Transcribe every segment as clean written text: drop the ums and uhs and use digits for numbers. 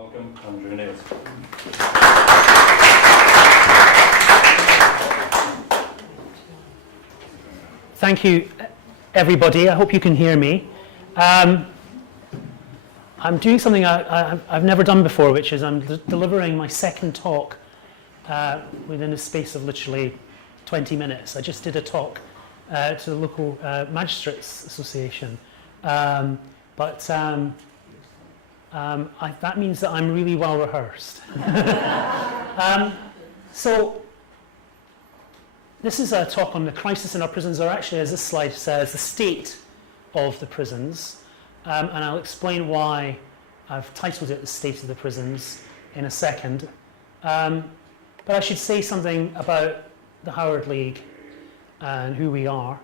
Welcome, Andrew Neilson. Thank you, everybody. I hope you can hear me. I'm doing something I've never done before, which is I'm delivering my second talk within a space of literally 20 minutes. I just did a talk to the local Magistrates Association, that means that I'm really well rehearsed. So this is a talk on the crisis in our prisons, or actually, as this slide says, the state of the prisons, and I'll explain why I've titled it The State of the Prisons in a second. But I should say something about the Howard League and who we are.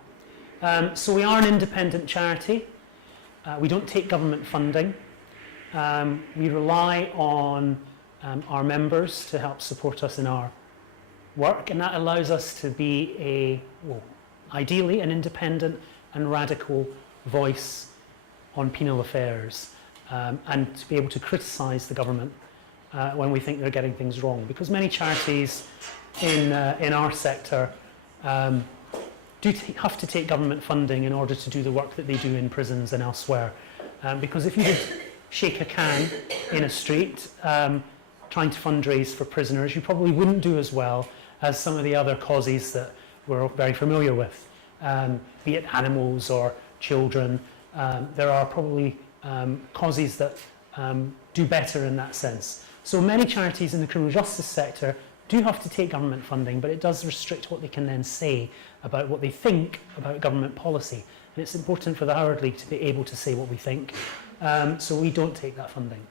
So we are an independent charity. We don't take government funding. We rely on our members to help support us in our work, and that allows us to be ideally an independent and radical voice on penal affairs, and to be able to criticise the government when we think they're getting things wrong. Because many charities in our sector do have to take government funding in order to do the work that they do in prisons and elsewhere. Because if you did shake a can in a street trying to fundraise for prisoners, you probably wouldn't do as well as some of the other causes that we're very familiar with, be it animals or children. There are probably causes that do better in that sense. So many charities in the criminal justice sector do have to take government funding, but it does restrict what they can then say about what they think about government policy. And it's important for the Howard League to be able to say what we think, so we don't take that funding.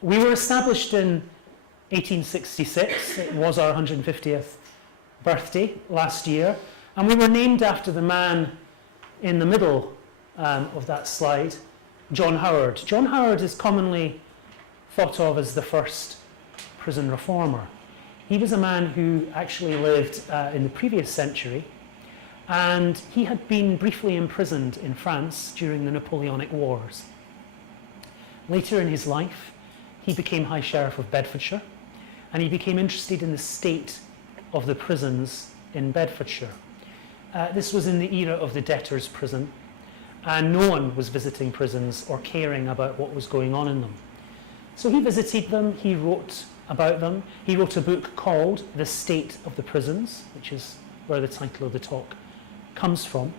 We were established in 1866. It was our 150th birthday last year, and we were named after the man in the middle of that slide, John Howard. John Howard is commonly thought of as the first prison reformer. He was a man who actually lived in the previous century, and he had been briefly imprisoned in France during the Napoleonic Wars. Later in his life, he became High Sheriff of Bedfordshire, and he became interested in the state of the prisons in Bedfordshire. This was in the era of the debtors' prison, and no one was visiting prisons or caring about what was going on in them. So he visited them, he wrote about them. He wrote a book called The State of the Prisons, which is where the title of the talk comes from,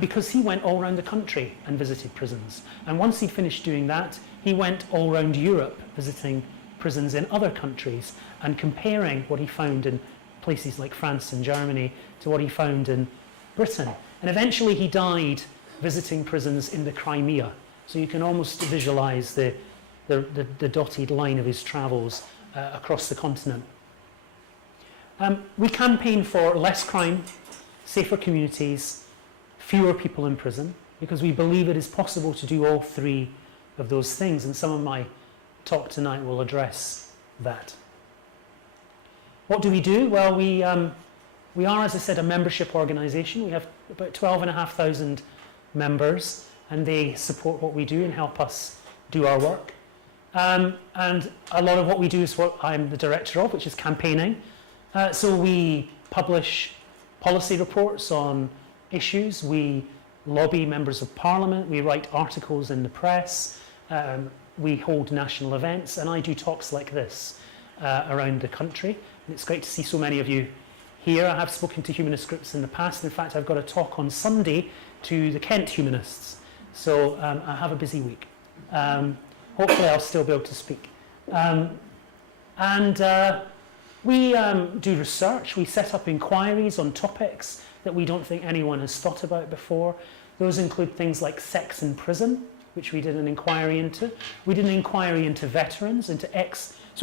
because he went all around the country and visited prisons. And once he'd finished doing that, he went all around Europe visiting prisons in other countries and comparing what he found in places like France and Germany to what he found in Britain. And eventually he died visiting prisons in the Crimea. So you can almost visualize the dotted line of his travels across the continent. We campaign for less crime, safer communities, fewer people in prison, because we believe it is possible to do all three of those things, and some of my talk tonight will address that. What do we do? Well, we are, as I said, a membership organisation. We have about 12,500 members, and they support what we do and help us do our work. And a lot of what we do is what I'm the director of, which is campaigning. So we publish policy reports on issues, we lobby members of parliament, we write articles in the press, we hold national events, and I do talks like this around the country. And it's great to see so many of you here. I have spoken to humanist groups in the past. In fact, I've got a talk on Sunday to the Kent Humanists. So I have a busy week. Hopefully I'll still be able to speak. We do research. We set up inquiries on topics that we don't think anyone has thought about before. Those include things like sex in prison, which we did an inquiry into. We did an inquiry into veterans, into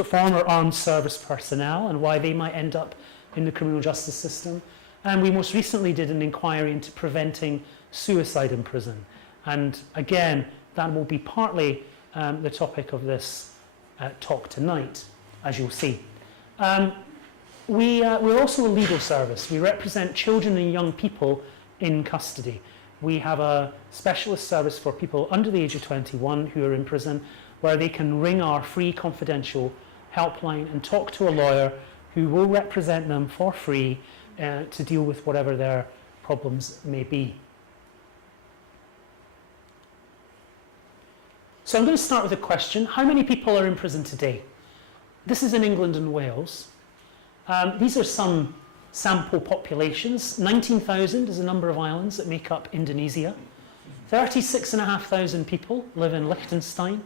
former armed service personnel and why they might end up in the criminal justice system. And we most recently did an inquiry into preventing suicide in prison. And again, that will be partly the topic of this talk tonight, as you'll see. We're also a legal service. We represent children and young people in custody. We have a specialist service for people under the age of 21 who are in prison, where they can ring our free confidential helpline and talk to a lawyer who will represent them for free to deal with whatever their problems may be. So I'm going to start with a question. How many people are in prison today? This is in England and Wales. These are some sample populations. 19,000 is the number of islands that make up Indonesia. 36,500 people live in Liechtenstein.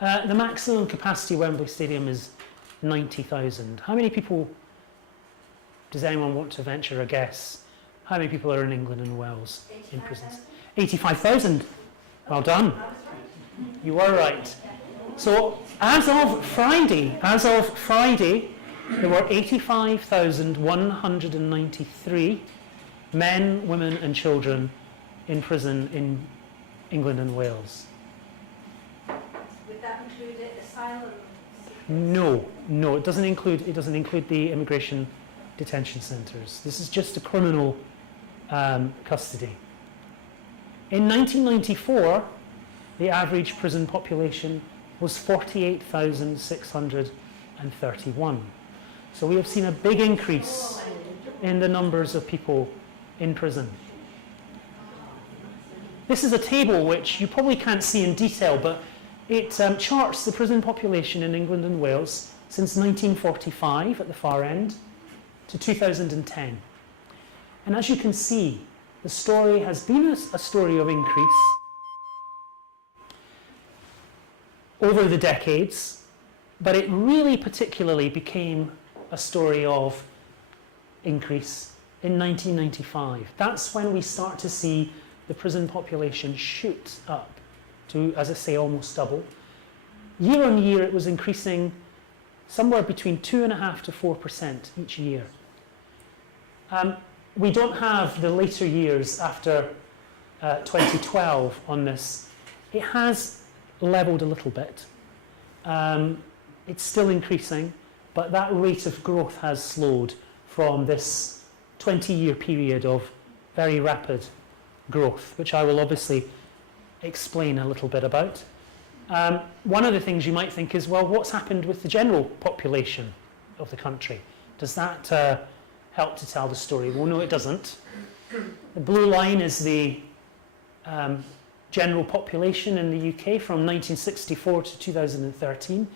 The maximum capacity Wembley Stadium is 90,000. How many people, does anyone want to venture a guess? How many people are in England and Wales in prisons? 85,000. Well done. You were right. So as of Friday, there were 85,193 men, women and children in prison in England and Wales. Would that include asylum? No, it doesn't include the immigration detention centres. This is just a criminal custody. In 1994, the average prison population was 48,631. So we have seen a big increase in the numbers of people in prison. This is a table which you probably can't see in detail, but it charts the prison population in England and Wales since 1945 at the far end to 2010. And as you can see, the story has been a story of increase over the decades, but it really particularly became a story of increase in 1995. That's when we start to see the prison population shoot up to, as I say, almost double. Year on year, it was increasing somewhere between 2.5% to 4% each year. We don't have the later years after 2012 on this. It has leveled a little bit. It's still increasing, but that rate of growth has slowed from this 20-year period of very rapid growth, which I will obviously explain a little bit about. One of the things you might think is, well, what's happened with the general population of the country? Does that help to tell the story? Well, no, it doesn't. The blue line is the general population in the UK from 1964 to 2013.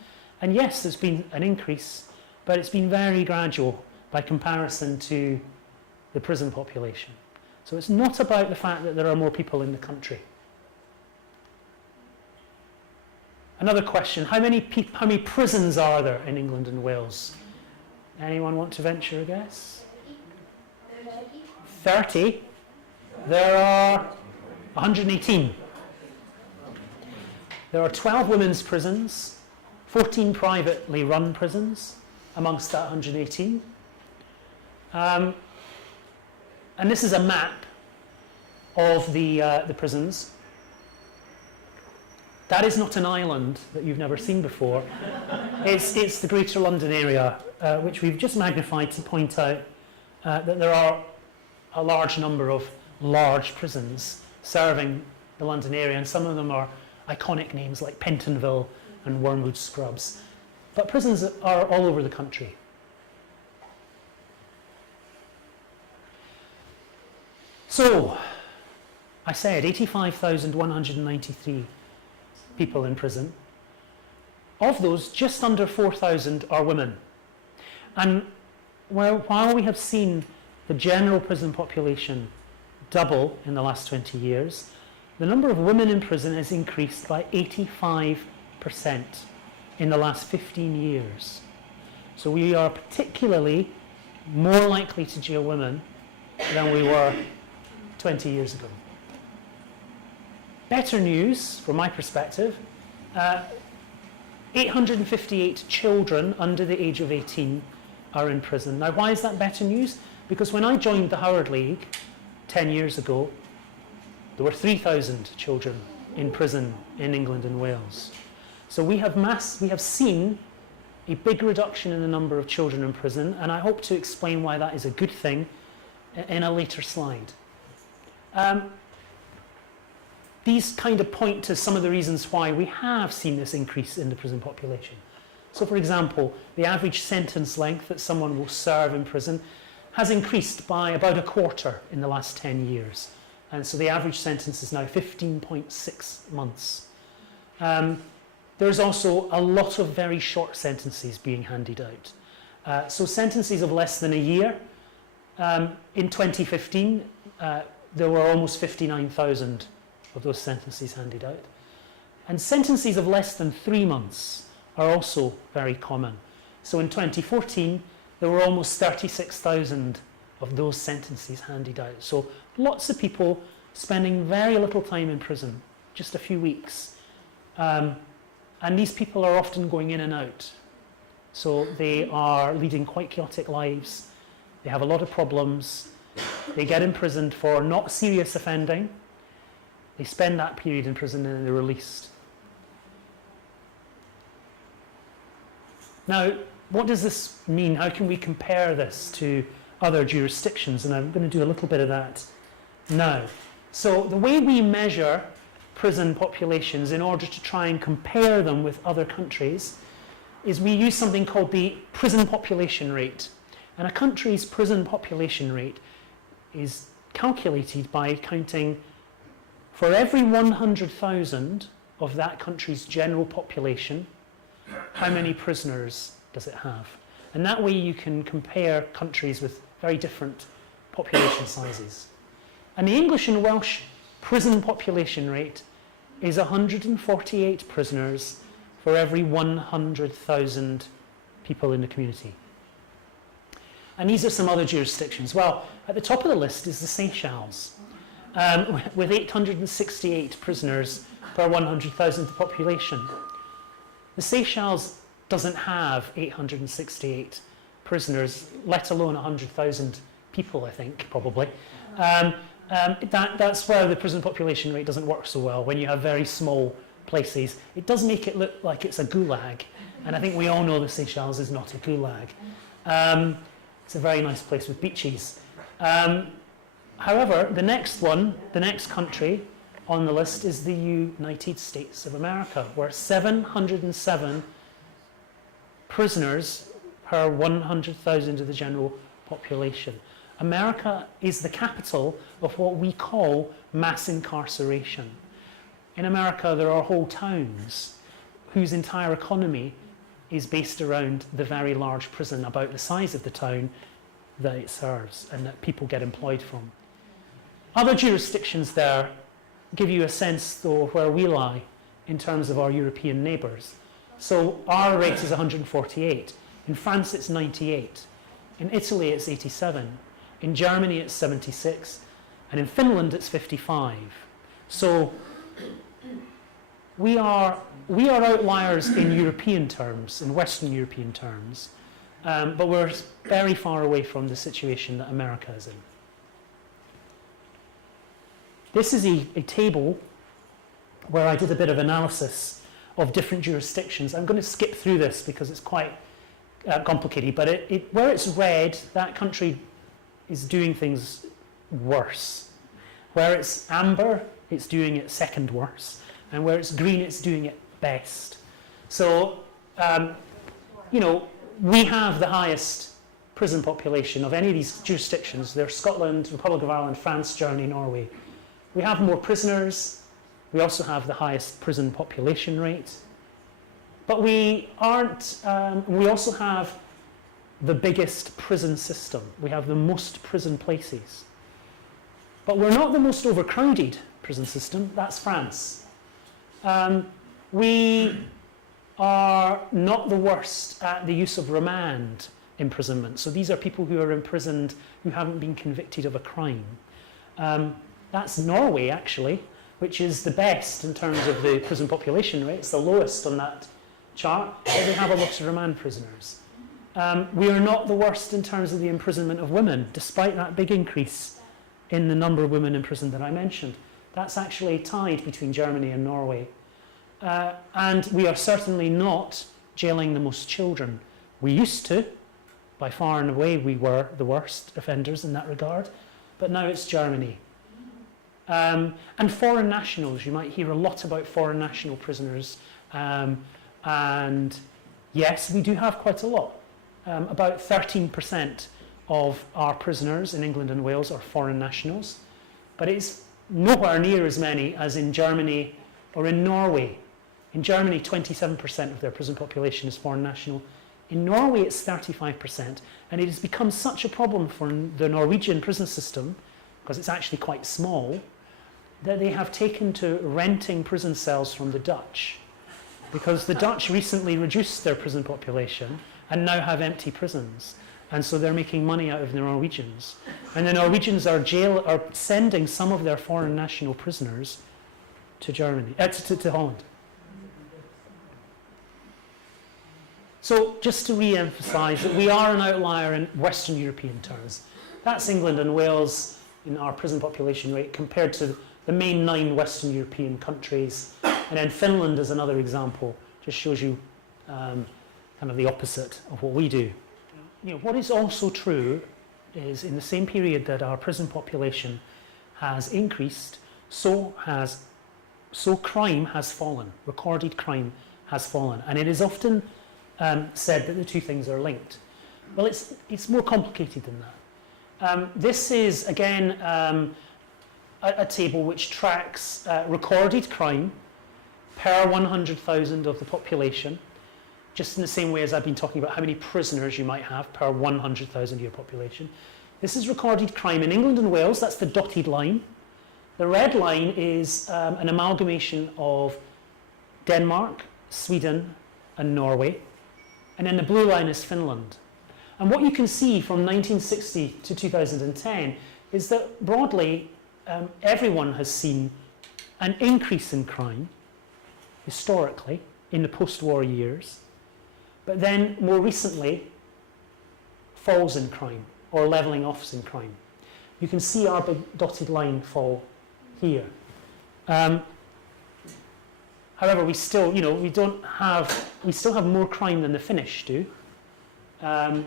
And yes, there's been an increase, but it's been very gradual by comparison to the prison population. So it's not about the fact that there are more people in the country. Another question, how many prisons are there in England and Wales? Anyone want to venture a guess? 30. There are 118. There are 12 women's prisons, 14 privately run prisons amongst that 118. And this is a map of the prisons. That is not an island that you've never seen before. It's the Greater London area, which we've just magnified to point out that there are a large number of large prisons serving the London area, and some of them are iconic names like Pentonville and Wormwood Scrubs. But prisons are all over the country. So, I said 85,193 people in prison. Of those, just under 4,000 are women. And while we have seen the general prison population double in the last 20 years, the number of women in prison has increased by 85% in the last 15 years. So we are particularly more likely to jail women than we were 20 years ago. Better news, from my perspective, 858 children under the age of 18 are in prison. Now, why is that better news? Because when I joined the Howard League 10 years ago, there were 3,000 children in prison in England and Wales. So we have seen a big reduction in the number of children in prison, and I hope to explain why that is a good thing in a later slide. these kind of point to some of the reasons why we have seen this increase in the prison population. So, for example, the average sentence length that someone will serve in prison has increased by about a quarter in the last 10 years. And so the average sentence is now 15.6 months. There's also a lot of very short sentences being handed out. So sentences of less than a year. In 2015, there were almost 59,000 of those sentences handed out. And sentences of less than 3 months are also very common. So in 2014, there were almost 36,000 of those sentences handed out. So lots of people spending very little time in prison, just a few weeks. And these people are often going in and out. So they are leading quite chaotic lives. They have a lot of problems. They get imprisoned for not serious offending. They spend that period in prison and then they're released. Now, what does this mean? How can we compare this to other jurisdictions? And I'm going to do a little bit of that now. So the way we measure prison populations in order to try and compare them with other countries is we use something called the prison population rate. And a country's prison population rate is calculated by counting for every 100,000 of that country's general population, how many prisoners does it have? And that way you can compare countries with very different population sizes. And the English and Welsh prison population rate is 148 prisoners for every 100,000 people in the community. And these are some other jurisdictions. Well, at the top of the list is the Seychelles, with 868 prisoners per 100,000 population. The Seychelles doesn't have 868 prisoners, let alone 100,000 people, I think, probably. That's where the prison population rate doesn't work so well, when you have very small places. It does make it look like it's a gulag, and I think we all know the Seychelles is not a gulag. It's a very nice place with beaches. However, the next country on the list is the United States of America, where 707 prisoners per 100,000 of the general population. America is the capital of what we call mass incarceration. In America, there are whole towns whose entire economy is based around the very large prison, about the size of the town that it serves and that people get employed from. Other jurisdictions there give you a sense, though, of where we lie in terms of our European neighbours. So our rate is 148. In France, it's 98. In Italy, it's 87. In Germany, it's 76. And in Finland, it's 55. So we are outliers in European terms, in Western European terms, but we're very far away from the situation that America is in. This is a table where I did a bit of analysis of different jurisdictions. I'm going to skip through this because it's quite complicated, but where it's red, that country is doing things worse. Where it's amber, it's doing it second worst. And where it's green, it's doing it best. So, we have the highest prison population of any of these jurisdictions. They're Scotland, Republic of Ireland, France, Germany, Norway. We have more prisoners. We also have the highest prison population rate. But we also have the biggest prison system. We have the most prison places. But we're not the most overcrowded prison system. That's France. We are not the worst at the use of remand imprisonment. So these are people who are imprisoned who haven't been convicted of a crime. That's Norway, actually, which is the best in terms of the prison population rate. It's the lowest on that chart, but they have a lot of remand prisoners. We are not the worst in terms of the imprisonment of women, despite that big increase in the number of women imprisoned that I mentioned. That's actually tied between Germany and Norway. And we are certainly not jailing the most children. We used to. By far and away, we were the worst offenders in that regard. But now it's Germany. And foreign nationals, you might hear a lot about foreign national prisoners. And yes, we do have quite a lot. About 13% of our prisoners in England and Wales are foreign nationals. But it's nowhere near as many as in Germany or in Norway. In Germany, 27% of their prison population is foreign national. In Norway, it's 35%. And it has become such a problem for the Norwegian prison system, because it's actually quite small, that they have taken to renting prison cells from the Dutch. Because the Dutch recently reduced their prison population and now have empty prisons. And so they're making money out of the Norwegians. And the Norwegians are sending some of their foreign national prisoners to Germany, to Holland. So just to re-emphasise that we are an outlier in Western European terms. That's England and Wales in our prison population rate compared to the main 9 Western European countries. And then Finland is another example, just shows you kind of the opposite of what we do. What is also true is in the same period that our prison population has increased, so crime has fallen. Recorded crime has fallen. And it is often said that the two things are linked. Well, it's more complicated than that. This is, again, a table which tracks recorded crime per 100,000 of the population, just in the same way as I've been talking about how many prisoners you might have per 100,000 of your population. This is recorded crime in England and Wales. That's the dotted line. The red line is an amalgamation of Denmark, Sweden, and Norway. And then the blue line is Finland. And what you can see from 1960 to 2010 is that broadly everyone has seen an increase in crime historically in the post-war years, but then more recently falls in crime or levelling offs in crime. You can see our big dotted line fall here. However, we still, we still have more crime than the Finnish do. But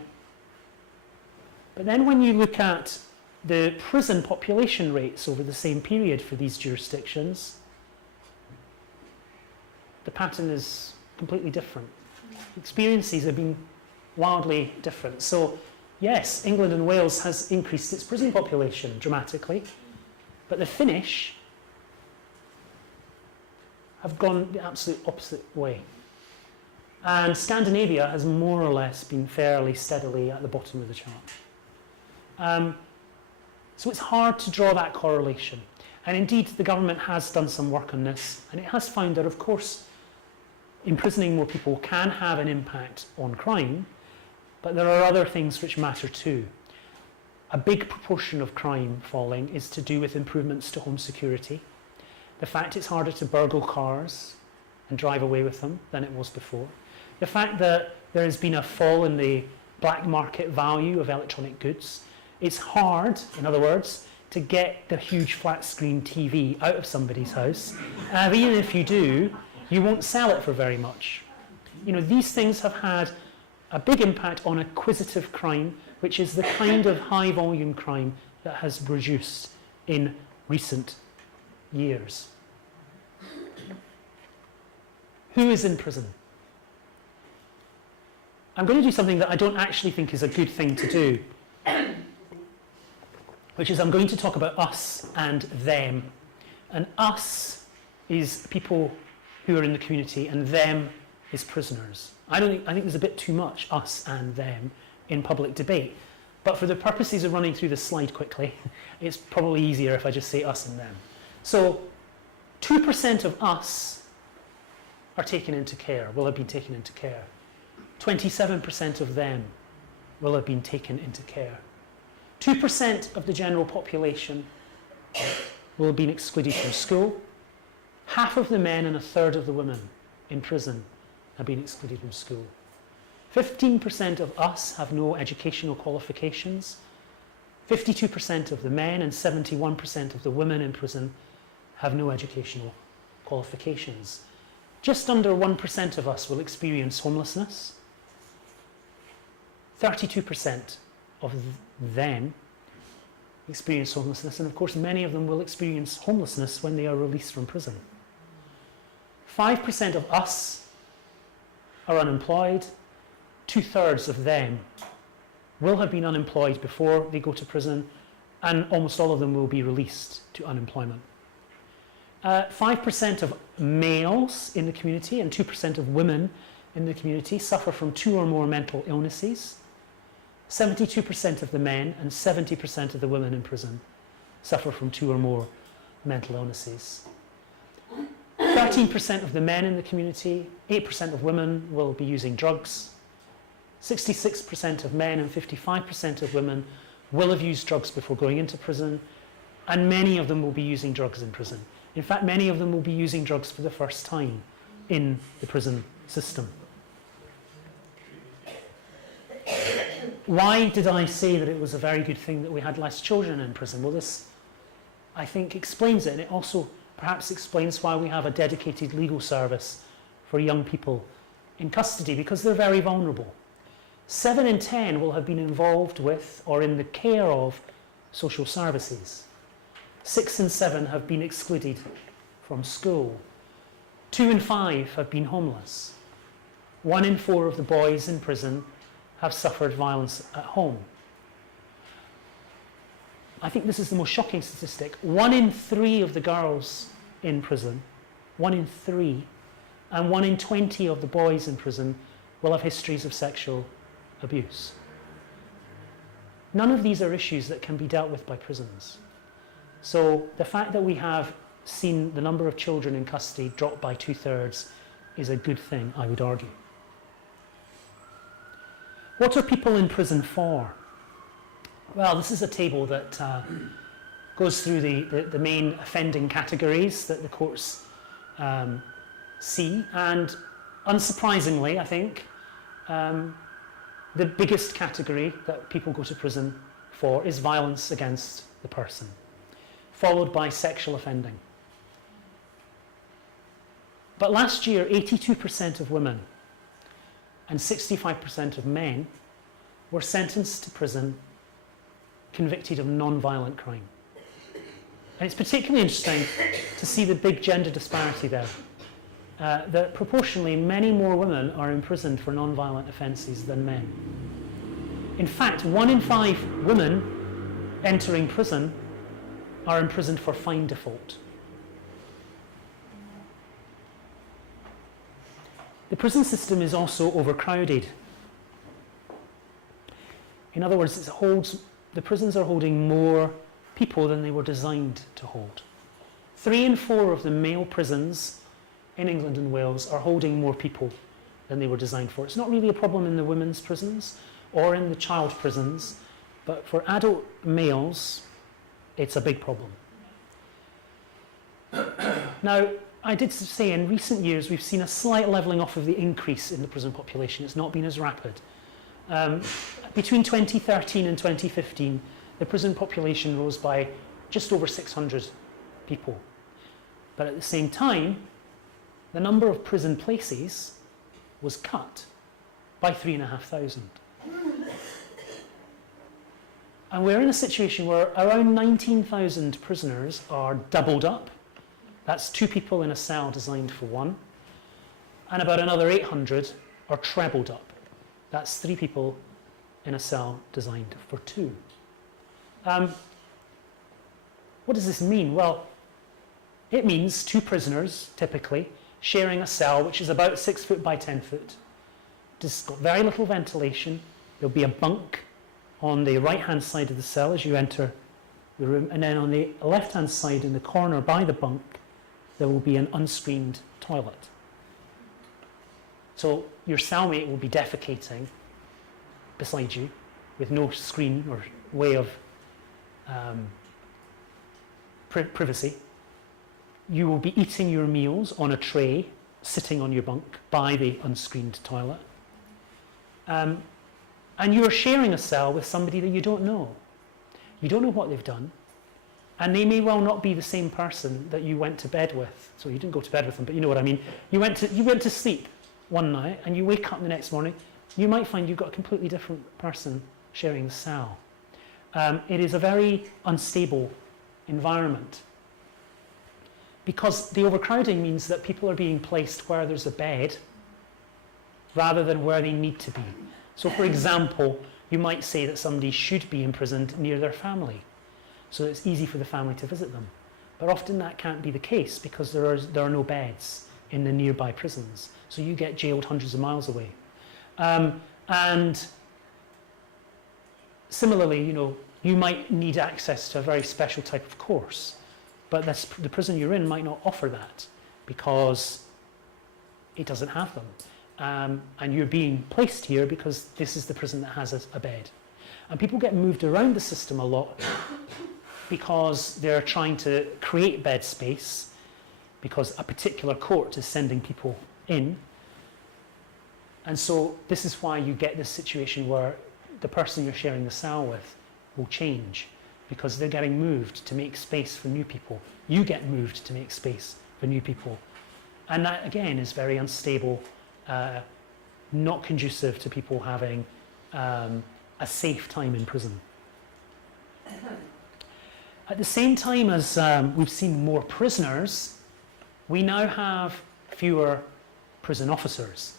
then when you look at the prison population rates over the same period for these jurisdictions, the pattern is completely different. Experiences have been wildly different. So, yes, England and Wales has increased its prison population dramatically, but the Finnish have gone the absolute opposite way. And Scandinavia has more or less been fairly steadily at the bottom of the chart. So it's hard to draw that correlation. And indeed, the government has done some work on this, and it has found that, of course, imprisoning more people can have an impact on crime, but there are other things which matter too. A big proportion of crime falling is to do with improvements to home security. The fact it's harder to burgle cars and drive away with them than it was before. The fact that there has been a fall in the black market value of electronic goods. It's hard, in other words, to get the huge flat screen TV out of somebody's house. Even if you do, you won't sell it for very much. These things have had a big impact on acquisitive crime, which is the kind of high volume crime that has reduced in recent years. Who is in prison? I'm going to do something that I don't actually think is a good thing to do, which is I'm going to talk about us and them. And us is people who are in the community, and them is prisoners. I think there's a bit too much us and them in public debate. But for the purposes of running through this slide quickly, it's probably easier if I just say us and them. So 2% of us are taken into care, will have been taken into care. 27% of them will have been taken into care. 2% of the general population will have been excluded from school. Half of the men and a third of the women in prison have been excluded from school. 15% of us have no educational qualifications. 52% of the men and 71% of the women in prison have no educational qualifications. Just under 1% of us will experience homelessness. 32% of them experience homelessness, and of course many of them will experience homelessness when they are released from prison. 5% of us are unemployed. 2/3 of them will have been unemployed before they go to prison, and almost all of them will be released to unemployment. 5% of males in the community and 2% of women in the community suffer from 2 or more mental illnesses. 72% of the men and 70% of the women in prison suffer from 2 or more mental illnesses. 13% of the men in the community, 8% of women will be using drugs. 66% of men and 55% of women will have used drugs before going into prison, and many of them will be using drugs in prison. In fact, many of them will be using drugs for the first time in the prison system. Why did I say that it was a very good thing that we had less children in prison? Well, this, I think, explains it, and it also perhaps explains why we have a dedicated legal service for young people in custody, because they're very vulnerable. 7 in 10 will have been involved with or in the care of social services. 6 in 7 have been excluded from school. 2 in 5 have been homeless. 1 in 4 of the boys in prison have suffered violence at home. I think this is the most shocking statistic. 1 in 3 of the girls in prison, 1 in 3, and 1 in 20 of the boys in prison will have histories of sexual abuse. None of these are issues that can be dealt with by prisons. So the fact that we have seen the number of children in custody drop by 2/3 is a good thing, I would argue. What are people in prison for? Well, this is a table that goes through the main offending categories that the courts see, and unsurprisingly, I think, the biggest category that people go to prison for is violence against the person, followed by sexual offending. But last year, 82% of women and 65% of men were sentenced to prison convicted of non-violent crime. And it's particularly interesting to see the big gender disparity there. That proportionally many more women are imprisoned for non-violent offences than men. In fact, 1 in 5 women entering prison are imprisoned for fine default. The prison system is also overcrowded. In other words, the prisons are holding more people than they were designed to hold. 3 in 4 of the male prisons in England and Wales are holding more people than they were designed for. It's not really a problem in the women's prisons or in the child prisons, but for adult males, it's a big problem. Now, I did say in recent years we've seen a slight levelling off of the increase in the prison population. It's not been as rapid. Between 2013 and 2015, the prison population rose by just over 600 people. But at the same time, the number of prison places was cut by 3,500. And we're in a situation where around 19,000 prisoners are doubled up. That's 2 people in a cell designed for 1. And about another 800 are trebled up. That's 3 people in a cell designed for 2. What does this mean? Well, it means 2 prisoners, typically, sharing a cell which is about 6 foot by 10 foot. It's got very little ventilation. There'll be a bunk on the right-hand side of the cell as you enter the room, and then on the left-hand side in the corner by the bunk, there will be an unscreened toilet. So your cellmate will be defecating beside you with no screen or way of privacy. You will be eating your meals on a tray sitting on your bunk by the unscreened toilet. And you are sharing a cell with somebody that you don't know. You don't know what they've done. And they may well not be the same person that you went to bed with. So you didn't go to bed with them, but you know what I mean. You went to sleep one night and you wake up the next morning, you might find you've got a completely different person sharing the cell. it is a very unstable environment, because the overcrowding means that people are being placed where there's a bed rather than where they need to be. So, for example, you might say that somebody should be imprisoned near their family, so it's easy for the family to visit them. But often that can't be the case because there are no beds in the nearby prisons. So you get jailed hundreds of miles away. And similarly, you might need access to a very special type of course, but the prison you're in might not offer that because it doesn't have them. And you're being placed here because this is the prison that has a bed. And people get moved around the system a lot because they're trying to create bed space because a particular court is sending people in. And so this is why you get this situation where the person you're sharing the cell with will change because they're getting moved to make space for new people. You get moved to make space for new people. And that, again, is very unstable, not conducive to people having a safe time in prison. At the same time as we've seen more prisoners, we now have fewer prison officers.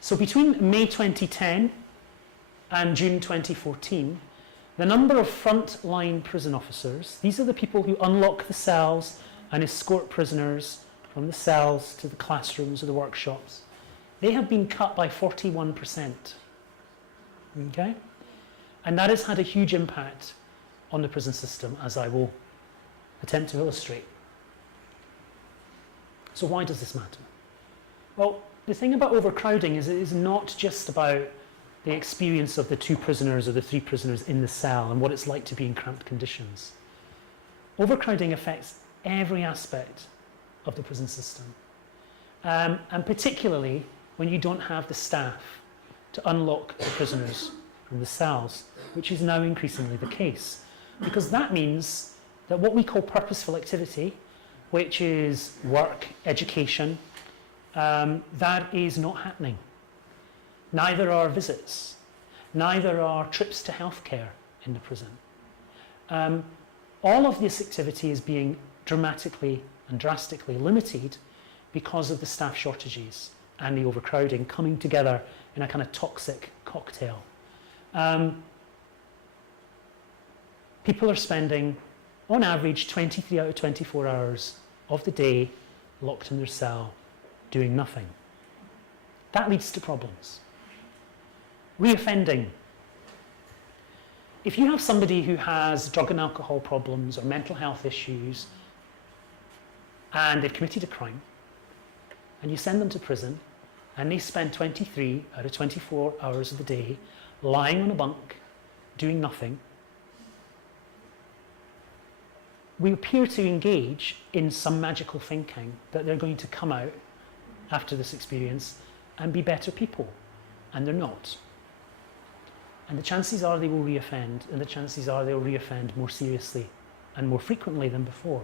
So between May 2010 and June 2014, the number of frontline prison officers, these are the people who unlock the cells and escort prisoners from the cells to the classrooms or the workshops, they have been cut by 41%. Okay? And that has had a huge impact on the prison system, as I will attempt to illustrate. So why does this matter? Well, the thing about overcrowding is it is not just about the experience of the 2 prisoners or the 3 prisoners in the cell and what it's like to be in cramped conditions. Overcrowding affects every aspect of the prison system, and particularly when you don't have the staff to unlock the prisoners from the cells, which is now increasingly the case. Because that means that what we call purposeful activity, which is work, education, that is not happening. Neither are visits. Neither are trips to healthcare in the prison. All of this activity is being dramatically and drastically limited because of the staff shortages and the overcrowding coming together in a kind of toxic cocktail. People are spending, on average, 23 out of 24 hours of the day locked in their cell, doing nothing. That leads to problems. Reoffending. If you have somebody who has drug and alcohol problems or mental health issues, and they've committed a crime, and you send them to prison, and they spend 23 out of 24 hours of the day lying on a bunk, doing nothing, we appear to engage in some magical thinking that they're going to come out after this experience and be better people, and they're not. And the chances are they will reoffend, and the chances are they'll reoffend more seriously and more frequently than before.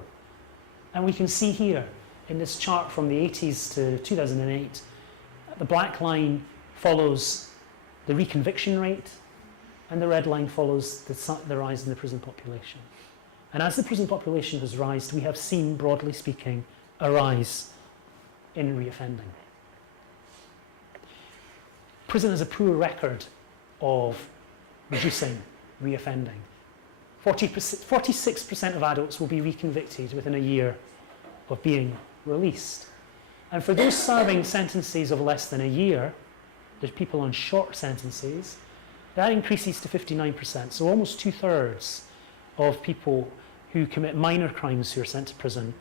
And we can see here in this chart from the 80s to 2008, the black line follows the reconviction rate, and the red line follows the rise in the prison population. And as the prison population has risen, we have seen, broadly speaking, a rise in reoffending. Prison has a poor record of reducing reoffending. 46% of adults will be reconvicted within a year of being released. And for those serving sentences of less than a year, there's people on short sentences, that increases to 59%. So almost 2/3 of people who commit minor crimes who are sent to prison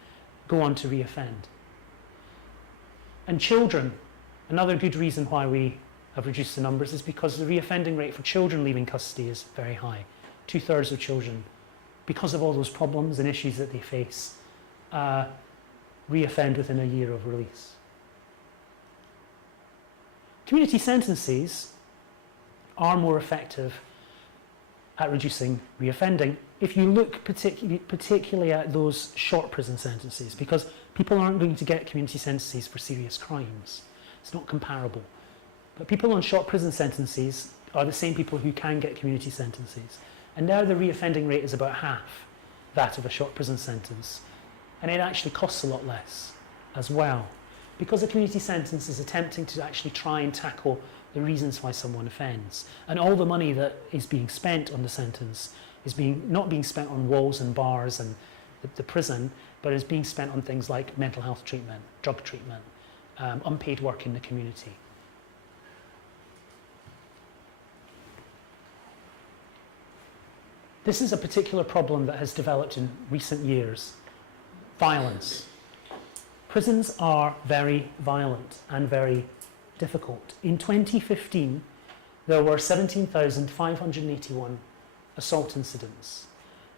go on to reoffend. And children, another good reason why we have reduced the numbers is because the reoffending rate for children leaving custody is very high. 2/3 of children, because of all those problems and issues that they face, reoffend within a year of release. Community sentences are more effective at reducing reoffending if you look particularly at those short prison sentences, because people aren't going to get community sentences for serious crimes. It's not comparable. But people on short prison sentences are the same people who can get community sentences. And now the reoffending rate is about half that of a short prison sentence. And it actually costs a lot less as well, because a community sentence is attempting to actually try and tackle the reasons why someone offends. And all the money that is being spent on the sentence is not being spent on walls and bars and the prison, but is being spent on things like mental health treatment, drug treatment, unpaid work in the community. This is a particular problem that has developed in recent years: violence. Prisons are very violent and very difficult. In 2015, there were 17,581 assault incidents,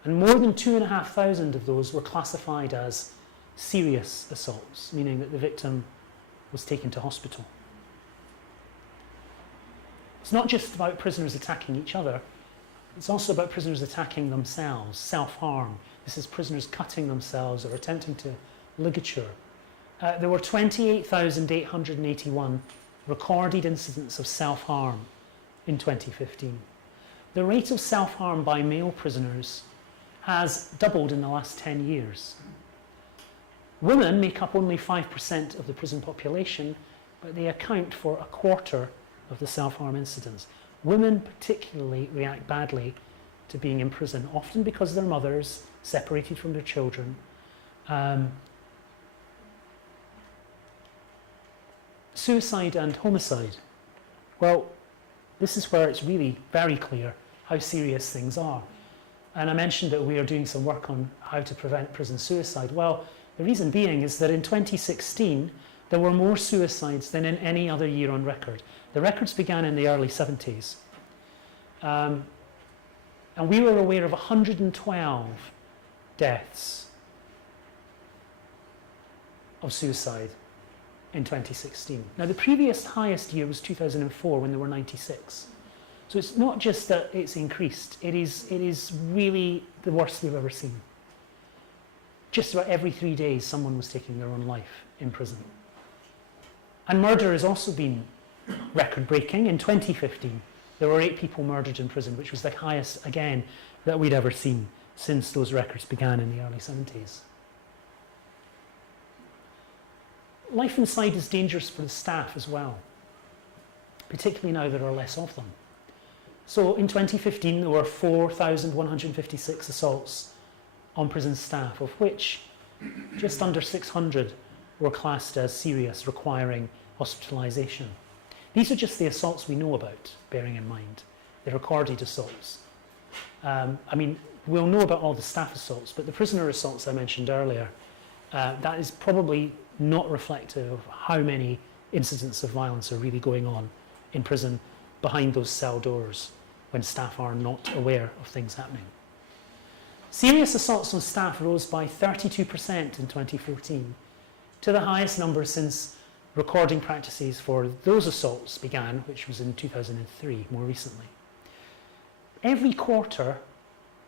and more than 2,500 of those were classified as serious assaults, meaning that the victim was taken to hospital. It's not just about prisoners attacking each other, it's also about prisoners attacking themselves, self-harm. This is prisoners cutting themselves or attempting to ligature. There were 28,881 recorded incidents of self-harm in 2015. The rate of self-harm by male prisoners has doubled in the last 10 years. Women make up only 5% of the prison population, but they account for a quarter of the self-harm incidents. Women particularly react badly to being in prison, often because their mothers, separated from their children. Suicide and homicide. Well, this is where it's really very clear how serious things are. And I mentioned that we are doing some work on how to prevent prison suicide. Well, the reason being is that in 2016, there were more suicides than in any other year on record. The records began in the early 70s. And we were aware of 112 deaths of suicide in 2016. Now, the previous highest year was 2004, when there were 96. So it's not just that it's increased, it is really the worst we've ever seen. Just about every 3 days, someone was taking their own life in prison. And murder has also been record-breaking. In 2015, there were 8 people murdered in prison, which was the highest, again, that we'd ever seen since those records began in the early 70s. Life inside is dangerous for the staff as well, particularly now there are less of them. So in 2015, there were 4,156 assaults on prison staff, of which just under 600 were classed as serious, requiring hospitalisation. These are just the assaults we know about, bearing in mind the recorded assaults. We'll know about all the staff assaults, but the prisoner assaults I mentioned earlier, that is probably not reflective of how many incidents of violence are really going on in prison behind those cell doors when staff are not aware of things happening. Serious assaults on staff rose by 32% in 2014, to the highest number since recording practices for those assaults began, which was in 2003, more recently. Every quarter,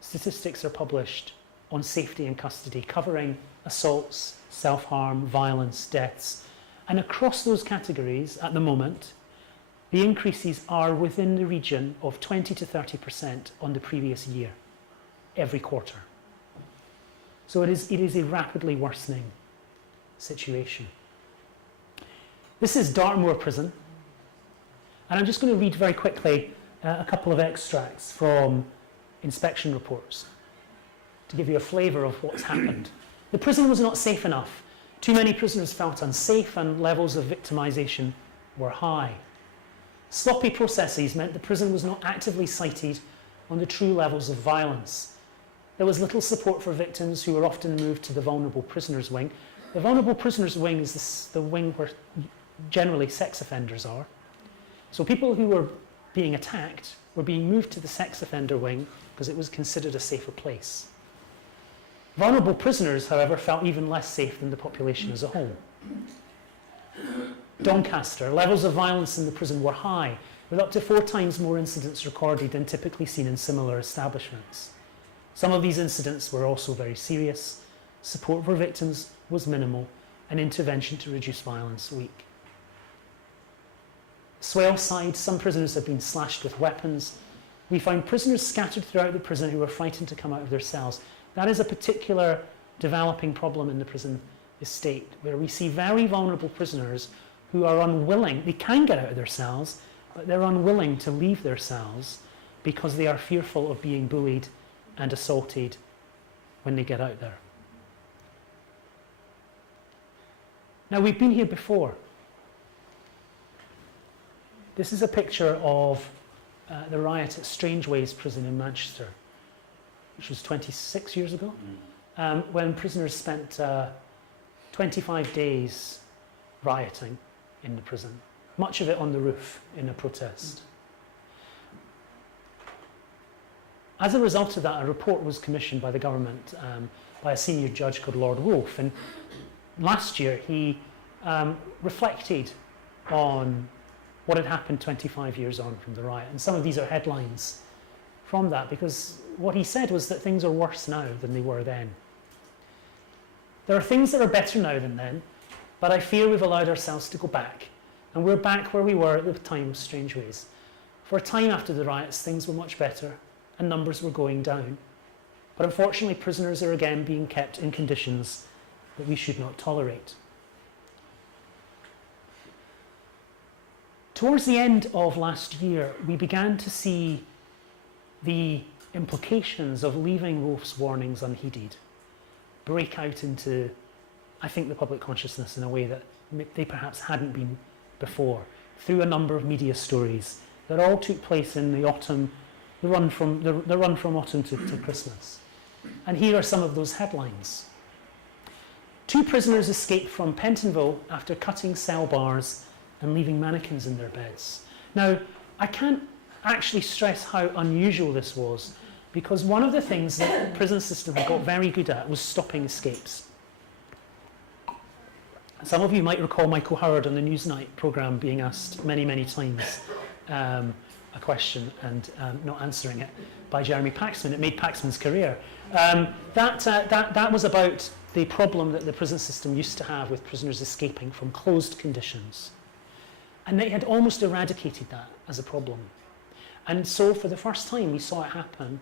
statistics are published on safety in custody, covering assaults, self-harm, violence, deaths. And across those categories, at the moment, the increases are within the region of 20 to 30% on the previous year, every quarter. So it is a rapidly worsening situation. This is Dartmoor Prison, and I'm just going to read very quickly a couple of extracts from inspection reports to give you a flavour of what's happened. The prison was not safe enough. Too many prisoners felt unsafe and levels of victimisation were high. Sloppy processes meant the prison was not actively sighted on the true levels of violence. There was little support for victims, who were often moved to the vulnerable prisoners wing. The vulnerable prisoners wing is the wing where generally sex offenders are. So people who were being attacked were being moved to the sex offender wing because it was considered a safer place. Vulnerable prisoners, however, felt even less safe than the population as a whole. Doncaster, levels of violence in the prison were high, with up to 4 times more incidents recorded than typically seen in similar establishments. Some of these incidents were also very serious. Support for victims was minimal, and intervention to reduce violence weak. Swaleside, some prisoners had been slashed with weapons. We found prisoners scattered throughout the prison who were frightened to come out of their cells. That is a particular developing problem in the prison estate, where we see very vulnerable prisoners who are unwilling, they can get out of their cells, but they're unwilling to leave their cells because they are fearful of being bullied and assaulted when they get out there. Now, we've been here before. This is a picture of the riot at Strangeways prison in Manchester, which was 26 years ago, when prisoners spent 25 days rioting in the prison, much of it on the roof in a protest. As a result of that, a report was commissioned by the government by a senior judge called Lord Wolfe, and last year he reflected on what had happened 25 years on from the riot. And some of these are headlines from that, because what he said was that things are worse now than they were then. There are things that are better now than then, but I fear we've allowed ourselves to go back. And we're back where we were at the time of Strangeways. For a time after the riots, things were much better and numbers were going down. But unfortunately, prisoners are again being kept in conditions that we should not tolerate. Towards the end of last year, we began to see the implications of leaving Wolfe's warnings unheeded break out into, I think, the public consciousness in a way that they perhaps hadn't been before, through a number of media stories that all took place in the autumn, the run from autumn to Christmas. And here are some of those headlines. 2 prisoners escaped from Pentonville after cutting cell bars and leaving mannequins in their beds. Now, I can't actually stress how unusual this was, because one of the things that the prison system got very good at was stopping escapes. Some of you might recall Michael Howard on the Newsnight programme being asked many, many times a question and not answering it by Jeremy Paxman. It made Paxman's career. That was about the problem that the prison system used to have with prisoners escaping from closed conditions. And they had almost eradicated that as a problem. And so for the first time we saw it happen.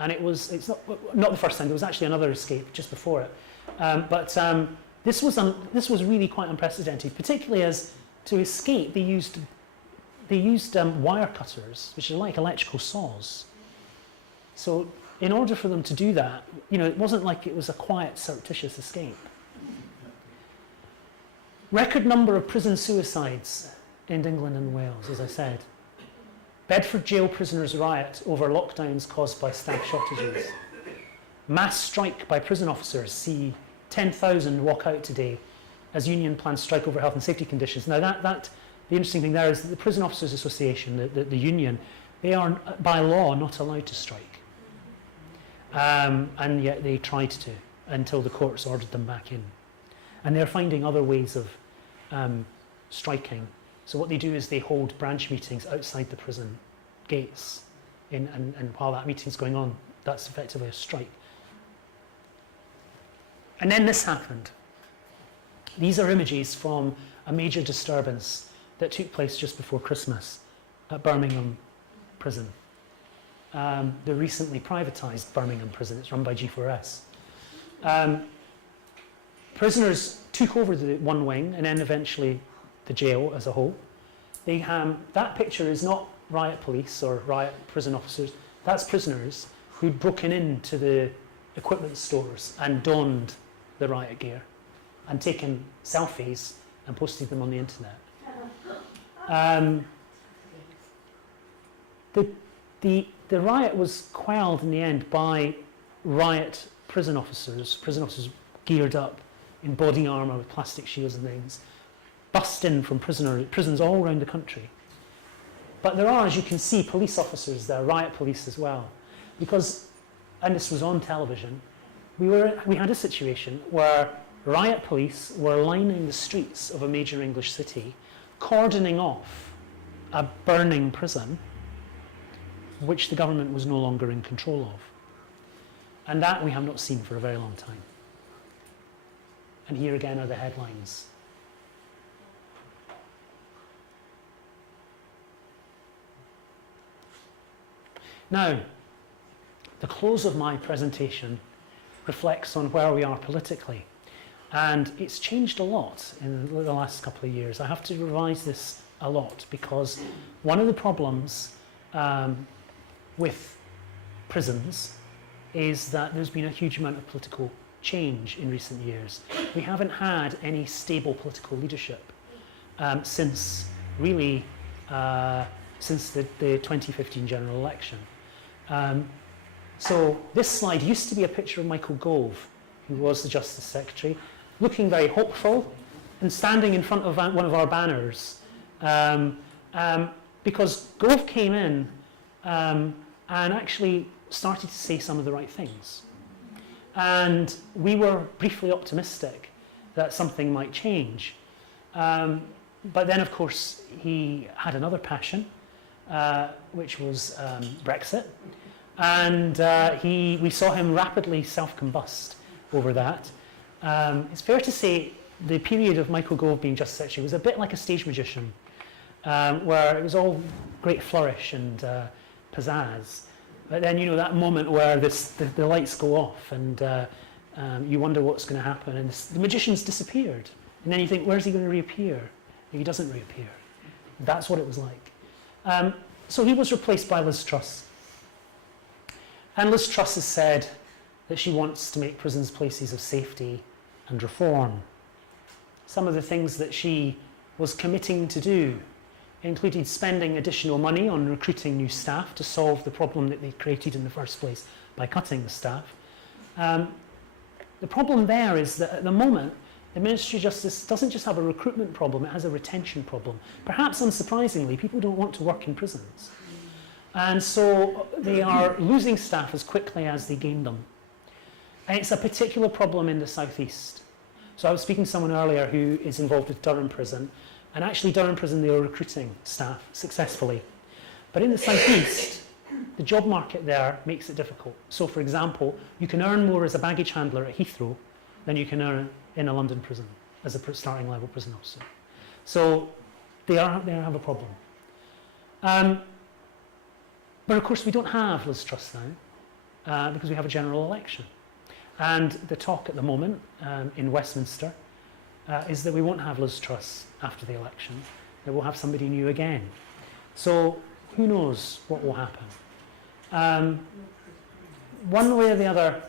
And it's not the first time, there was actually another escape just before it. This was really quite unprecedented, particularly as to escape they used wire cutters, which are like electrical saws. So in order for them to do that, it wasn't like it was a quiet, surreptitious escape. Record number of prison suicides in England and Wales, as I said. Bedford jail prisoners riot over lockdowns caused by staff shortages. Mass strike by prison officers, see 10,000 walk out today as union plans strike over health and safety conditions. Now the interesting thing there is that the Prison Officers Association, the union, they are by law not allowed to strike. And yet they tried to until the courts ordered them back in. And they're finding other ways of striking. So what they do is they hold branch meetings outside the prison gates, and while that meeting's going on, that's effectively a strike. And then this happened. These are images from a major disturbance that took place just before Christmas at Birmingham Prison. The recently privatised Birmingham Prison. It's run by G4S. Prisoners took over the one wing and then eventually the jail as a whole. That picture is not riot police or riot prison officers. That's prisoners who'd broken into the equipment stores and donned the riot gear and taken selfies and posted them on the internet. The riot was quelled in the end by riot prison officers geared up in body armour with plastic shields and things, bust in from prisons all around the country. But there are, as you can see, police officers there, riot police as well. Because, and this was on television, we had a situation where riot police were lining the streets of a major English city, cordoning off a burning prison, which the government was no longer in control of. And that we have not seen for a very long time. And here again are the headlines. Now, the close of my presentation reflects on where we are politically. And it's changed a lot in the last couple of years. I have to revise this a lot because one of the problems with prisons is that there's been a huge amount of political change in recent years. We haven't had any stable political leadership since the 2015 general election. So this slide used to be a picture of Michael Gove, who was the Justice Secretary, looking very hopeful and standing in front of one of our banners because Gove came in and actually started to say some of the right things. And we were briefly optimistic that something might change. But then, of course, he had another passion, which was Brexit. And we saw him rapidly self-combust over that. It's fair to say the period of Michael Gove being Justice Secretary was a bit like a stage magician, where it was all great flourish and pizzazz. But then, you know, that moment where the lights go off and you wonder what's going to happen, and the magician's disappeared. And then you think, where's he going to reappear? He doesn't reappear. That's what it was like. So he was replaced by Liz Truss. And Liz Truss has said that she wants to make prisons places of safety and reform. Some of the things that she was committing to do included spending additional money on recruiting new staff to solve the problem that they created in the first place by cutting the staff. The problem there is that at the moment, the Ministry of Justice doesn't just have a recruitment problem, it has a retention problem. Perhaps unsurprisingly, people don't want to work in prisons. And so they are losing staff as quickly as they gain them. And it's a particular problem in the South East. So I was speaking to someone earlier who is involved with Durham Prison, and actually Durham Prison, they are recruiting staff successfully. But in the South East, the job market there makes it difficult. So for example, you can earn more as a baggage handler at Heathrow than you can earn in a London prison as a starting level prison officer. So they have a problem. But of course we don't have Liz Truss now because we have a general election. And the talk at the moment in Westminster is that we won't have Liz Truss after the election, that we'll have somebody new again. So who knows what will happen. One way or the other,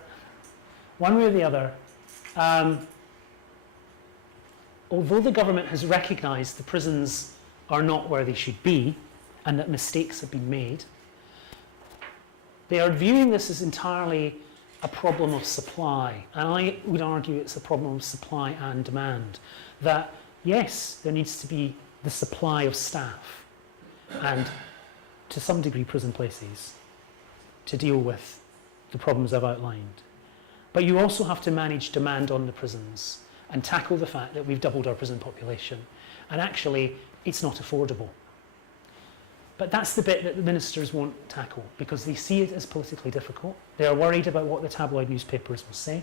although the government has recognised the prisons are not where they should be and that mistakes have been made, they are viewing this as entirely a problem of supply. And I would argue it's a problem of supply and demand. That, yes, there needs to be the supply of staff and, to some degree, prison places to deal with the problems I've outlined. But you also have to manage demand on the prisons and tackle the fact that we've doubled our prison population. And actually, it's not affordable. But that's the bit that the ministers won't tackle because they see it as politically difficult. They are worried about what the tabloid newspapers will say.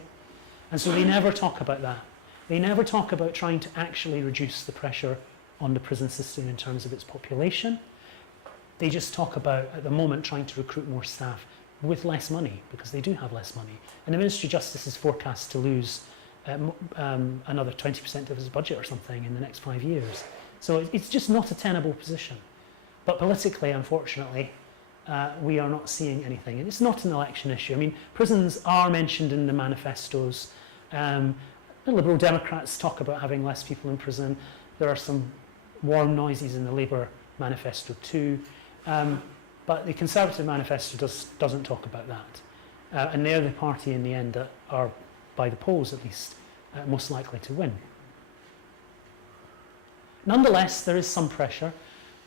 And so they never talk about that. They never talk about trying to actually reduce the pressure on the prison system in terms of its population. They just talk about, at the moment, trying to recruit more staff with less money because they do have less money. And the Ministry of Justice is forecast to lose another 20% of its budget or something in the next 5 years. So it's just not a tenable position. But politically, unfortunately, we are not seeing anything. And it's not an election issue. I mean, prisons are mentioned in the manifestos. The Liberal Democrats talk about having less people in prison. There are some warm noises in the Labour manifesto too. But the Conservative manifesto doesn't talk about that. And they're the party in the end that are, by the polls at least, most likely to win. Nonetheless, there is some pressure.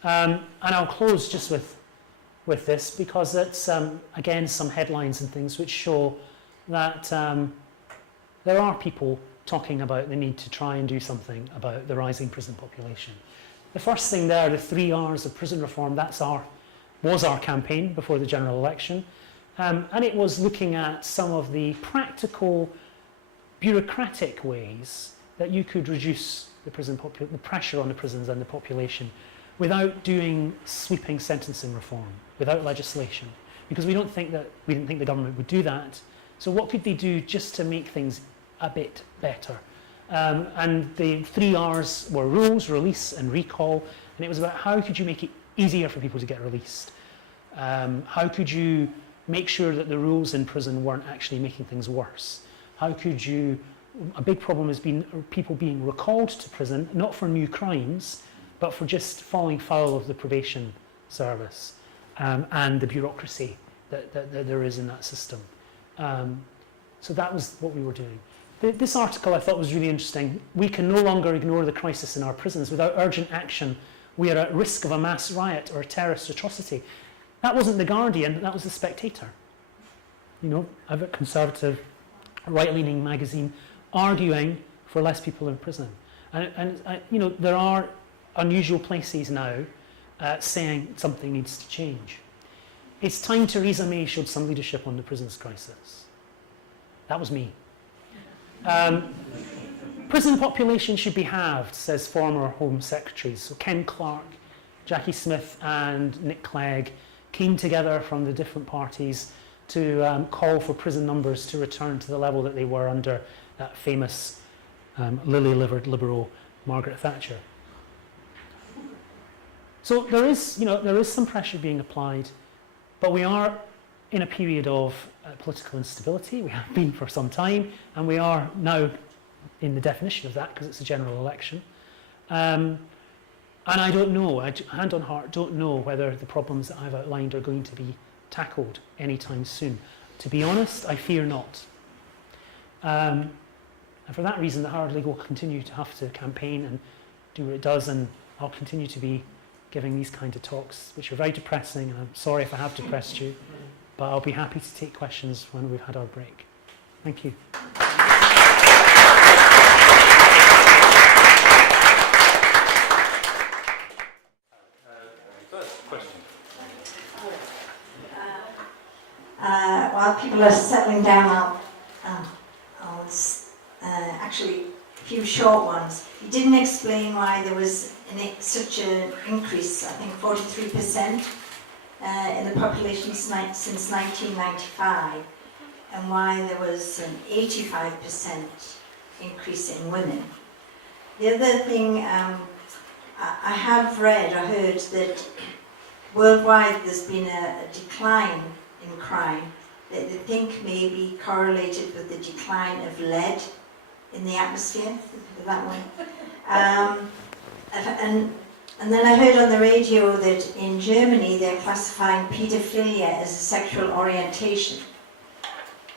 And I'll close just with this because it's, again, some headlines and things which show that there are people talking about the need to try and do something about the rising prison population. The first thing there, the 3 R's of prison reform, was our campaign before the general election. And it was looking at some of the practical, bureaucratic ways that you could reduce the pressure on the prisons and the population without doing sweeping sentencing reform, without legislation, because we didn't think the government would do that. So what could they do just to make things a bit better? And the 3 R's were rules, release and recall, and it was about how could you make it easier for people to get released? How could you make sure that the rules in prison weren't actually making things worse? How could you, a big problem has been people being recalled to prison, not for new crimes, but for just falling foul of the probation service and the bureaucracy that there is in that system. So that was what we were doing. This article I thought was really interesting. We can no longer ignore the crisis in our prisons. Without urgent action, we are at risk of a mass riot or a terrorist atrocity. That wasn't The Guardian, that was The Spectator. You know, a conservative, right-leaning magazine arguing for less people in prison. And you know, there are unusual places now saying something needs to change. It's time Theresa May showed some leadership on the prisons crisis. That was me. Prison population should be halved, says former Home Secretaries. So Ken Clarke, Jackie Smith and Nick Clegg came together from the different parties to call for prison numbers to return to the level that they were under that famous lily-livered liberal Margaret Thatcher. So there is some pressure being applied, but we are in a period of political instability. We have been for some time, and we are now in the definition of that because it's a general election. And I don't know, hand on heart, don't know whether the problems that I've outlined are going to be tackled anytime soon. To be honest, I fear not. And for that reason, the Howard League will continue to have to campaign and do what it does, and I'll continue to be giving these kind of talks, which are very depressing, and I'm sorry if I have depressed you, but I'll be happy to take questions when we've had our break. Thank you. While people are settling down, I'll actually a few short ones. You didn't explain why there was such an increase, I think 43% in the population since 1995, and why there was an 85% increase in women. The other thing, I have read or heard that worldwide there's been a decline in crime that they think may be correlated with the decline of lead in the atmosphere, that one. And then I heard on the radio that in Germany they're classifying paedophilia as a sexual orientation,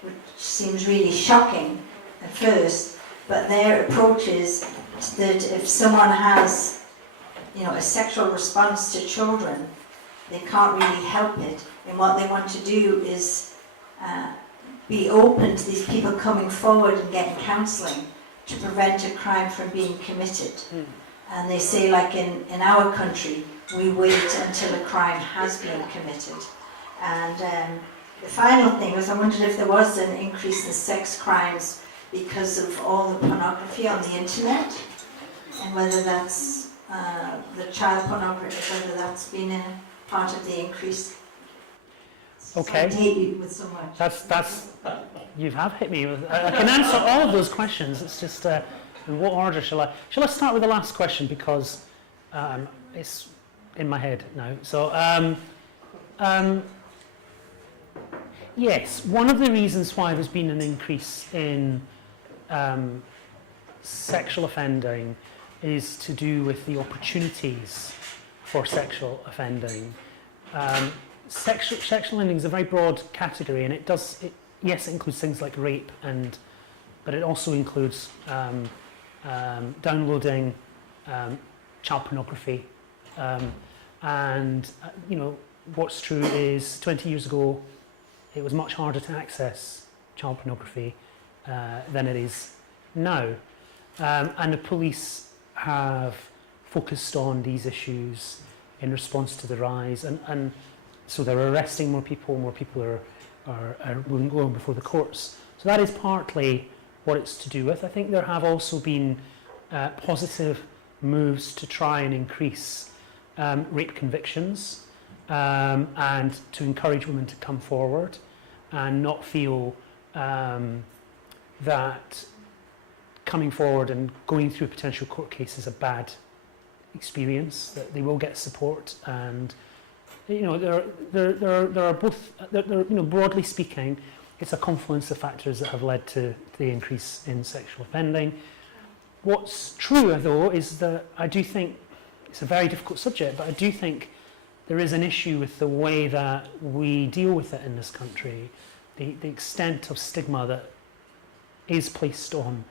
which seems really shocking at first, but their approach is that if someone has, a sexual response to children, they can't really help it. And what they want to do is be open to these people coming forward and getting counselling to prevent a crime from being committed. And they say, like in our country, we wait until a crime has been committed. And the final thing was, I wondered if there was an increase in sex crimes because of all the pornography on the internet, and whether that's the child pornography, whether that's been a part of the increase. Okay. So I hate you with so much. That's you have hit me with. I can answer all of those questions. It's just in what order shall I? Shall I start with the last question because it's in my head now. So yes, one of the reasons why there's been an increase in sexual offending is to do with the opportunities for sexual offending. Sexual offending is a very broad category, and it includes things like rape, but it also includes downloading child pornography, and what's true is 20 years ago it was much harder to access child pornography than it is now, and the police have focused on these issues in response to the rise, and so they're arresting more people are going before the courts. So that is partly what it's to do with. I think there have also been positive moves to try and increase rape convictions, and to encourage women to come forward and not feel that coming forward and going through a potential court case is a bad experience, that they will get support. And there are both, broadly speaking, it's a confluence of factors that have led to the increase in sexual offending. What's true, though, is that I do think it's a very difficult subject, but I do think there is an issue with the way that we deal with it in this country, the extent of stigma that is placed on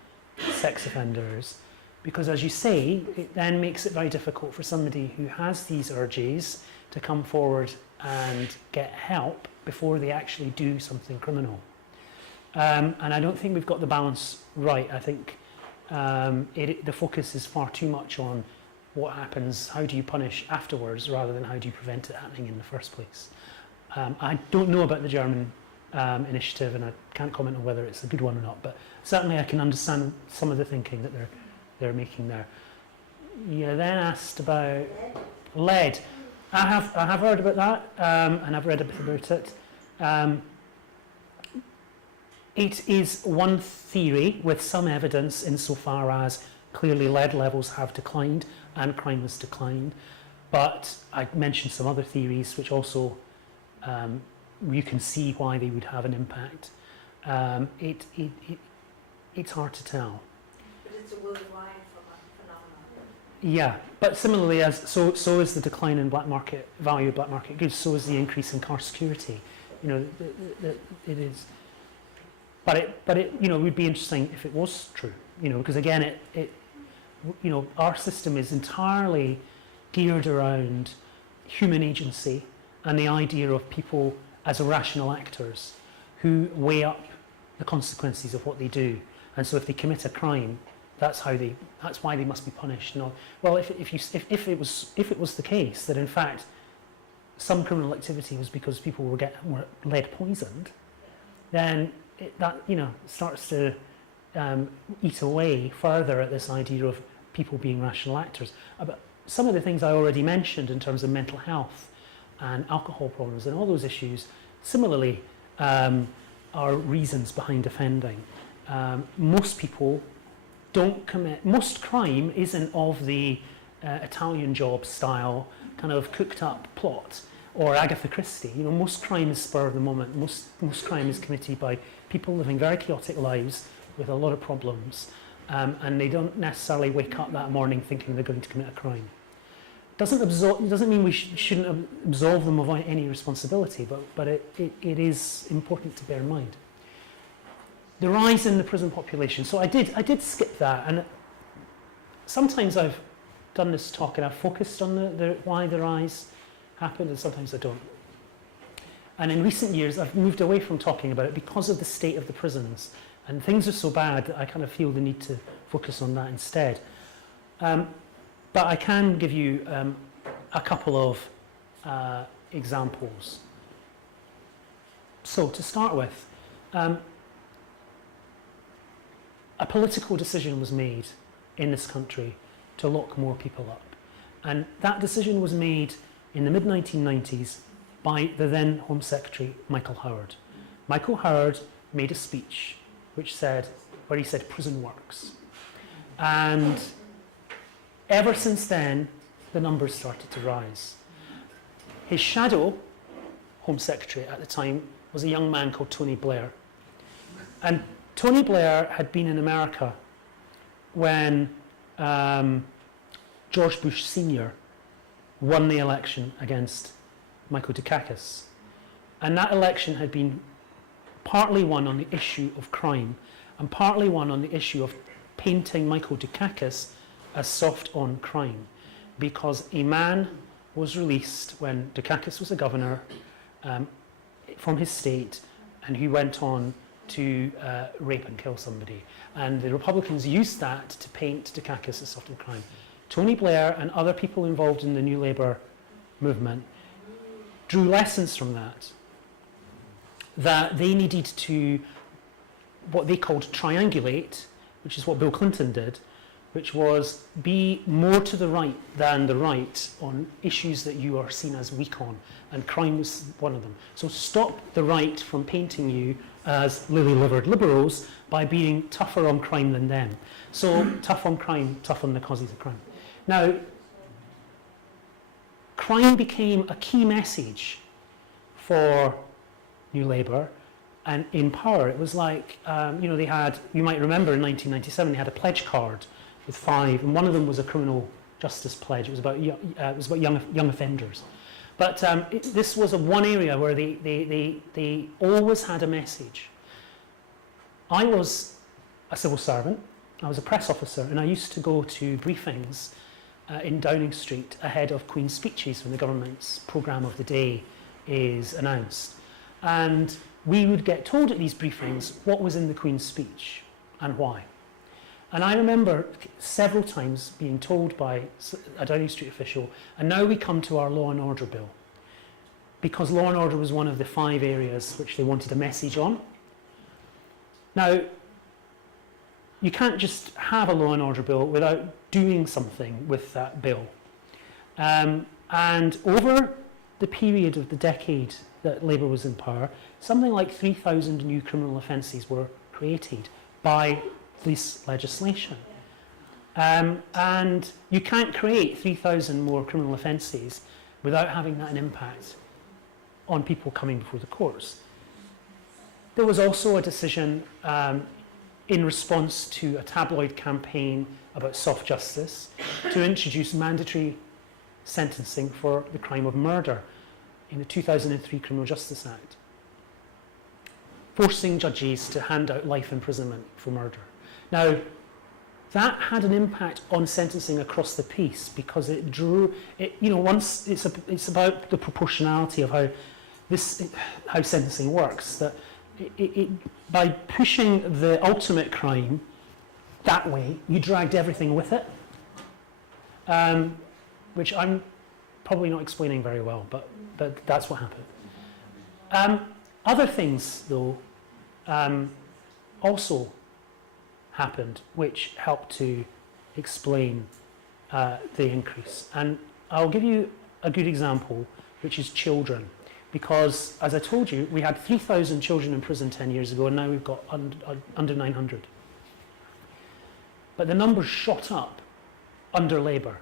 sex offenders, because, as you say, it then makes it very difficult for somebody who has these urges to come forward and get help before they actually do something criminal. And I don't think we've got the balance right. I think the focus is far too much on what happens, how do you punish afterwards, rather than how do you prevent it happening in the first place. I don't know about the German initiative, and I can't comment on whether it's a good one or not, but certainly I can understand some of the thinking that they're making there. You then asked about lead. I have heard about that, and I've read a bit about it. It is one theory with some evidence insofar as clearly lead levels have declined and crime has declined, but I mentioned some other theories which also you can see why they would have an impact. It's hard to tell. But it's a worldwide phenomenon. Yeah, but similarly, so is the decline in black market value of black market goods. So is the increase in car security. It is. But it would be interesting if it was true. Because again, our system is entirely geared around human agency and the idea of people as irrational actors who weigh up the consequences of what they do. And so if they commit a crime, that's why they must be punished. Well, if it was the case that in fact some criminal activity was because people were lead poisoned, then that starts to eat away further at this idea of people being rational actors. But some of the things I already mentioned in terms of mental health and alcohol problems and all those issues, similarly, are reasons behind offending. Most people don't commit, most crime isn't of the Italian Job style kind of cooked up plot or Agatha Christie. Most crime is spur of the moment. Most crime is committed by people living very chaotic lives with a lot of problems, and they don't necessarily wake up that morning thinking they're going to commit a crime. It doesn't mean we shouldn't absolve them of any responsibility, but it is important to bear in mind. The rise in the prison population. So I did skip that, and sometimes I've done this talk and I've focused on the why the rise happened, and sometimes I don't. And in recent years, I've moved away from talking about it because of the state of the prisons, and things are so bad that I kind of feel the need to focus on that instead. But I can give you a couple of examples. So to start with, a political decision was made in this country to lock more people up. And that decision was made in the mid-1990s by the then Home Secretary, Michael Howard. Michael Howard made a speech where he said, prison works. And ever since then, the numbers started to rise. His shadow, Home Secretary at the time, was a young man called Tony Blair. And Tony Blair had been in America when George Bush Sr. won the election against Michael Dukakis. And that election had been partly won on the issue of crime and partly won on the issue of painting Michael Dukakis as soft on crime, because a man was released when Dukakis was a governor from his state, and he went on to rape and kill somebody. And the Republicans used that to paint Dukakis as soft on crime. Tony Blair and other people involved in the New Labour movement drew lessons from that they needed to, what they called triangulate, which is what Bill Clinton did, which was be more to the right than the right on issues that you are seen as weak on, and crime was one of them. So stop the right from painting you as lily-livered liberals by being tougher on crime than them. So tough on crime, tough on the causes of crime. Now, crime became a key message for New Labour, and in power it was like, they had, you might remember in 1997 they had a pledge card with 5, and one of them was a criminal justice pledge. It was about young offenders. But this was one area where they always had a message. I was a civil servant, I was a press officer, and I used to go to briefings in Downing Street ahead of Queen's speeches when the government's programme of the day is announced. And we would get told at these briefings what was in the Queen's speech and why. And I remember several times being told by a Downing Street official, and now we come to our law and order bill, because law and order was one of the 5 areas which they wanted a message on. Now, you can't just have a law and order bill without doing something with that bill. And over the period of the decade that Labour was in power, something like 3,000 new criminal offences were created by this legislation. And you can't create 3,000 more criminal offences without having that an impact on people coming before the courts. There was also a decision in response to a tabloid campaign about soft justice to introduce mandatory sentencing for the crime of murder in the 2003 Criminal Justice Act, forcing judges to hand out life imprisonment for murder. Now, that had an impact on sentencing across the piece, because it drew, once it's about the proportionality of how sentencing works, that by pushing the ultimate crime that way, you dragged everything with it, which I'm probably not explaining very well, but that's what happened. Other things, though, also happened, which helped to explain the increase. And I'll give you a good example, which is children. Because, as I told you, we had 3,000 children in prison 10 years ago, and now we've got under 900. But the numbers shot up under Labour.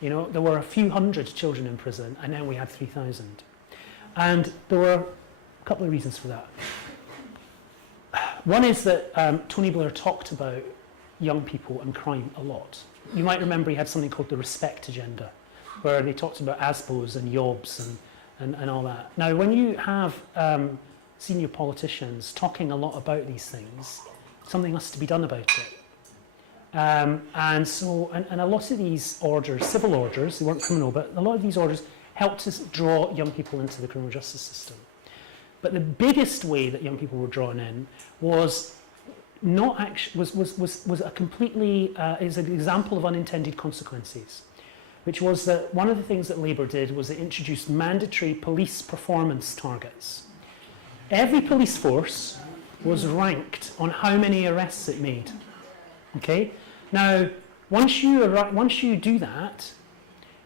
There were a few hundred children in prison, and then we had 3,000. And there were a couple of reasons for that. One is that Tony Blair talked about young people and crime a lot. You might remember he had something called the Respect Agenda, where they talked about ASBOs and YOBs and all that. Now, when you have senior politicians talking a lot about these things, something has to be done about it. And a lot of these orders, civil orders, they weren't criminal, but a lot of these orders helped to draw young people into the criminal justice system. But the biggest way that young people were drawn in was not actually was a completely is an example of unintended consequences, which was that one of the things that Labour did was it introduced mandatory police performance targets. Every police force was ranked on how many arrests it made. Okay. Now, once you do that,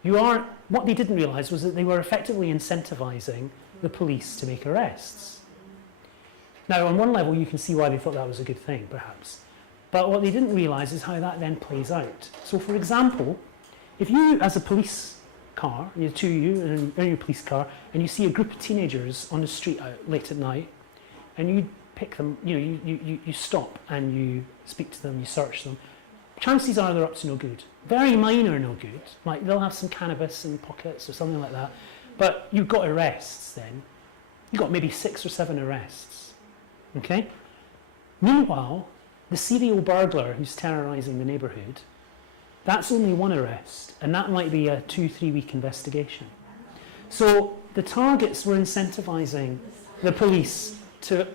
what they didn't realise was that they were effectively incentivising the police to make arrests. Now, on one level, you can see why they thought that was a good thing, perhaps. But what they didn't realise is how that then plays out. So, for example, if you, as a police car, in your police car, and you see a group of teenagers on the street out late at night, and you pick them, you stop and you speak to them, you search them, chances are they're up to no good. Very minor no good, like they'll have some cannabis in pockets or something like that. But you've got arrests then. You've got maybe 6 or 7 arrests. Okay? Meanwhile, the serial burglar who's terrorising the neighbourhood, that's only 1 arrest, and that might be a 2-3 week investigation. So the targets were incentivising the police to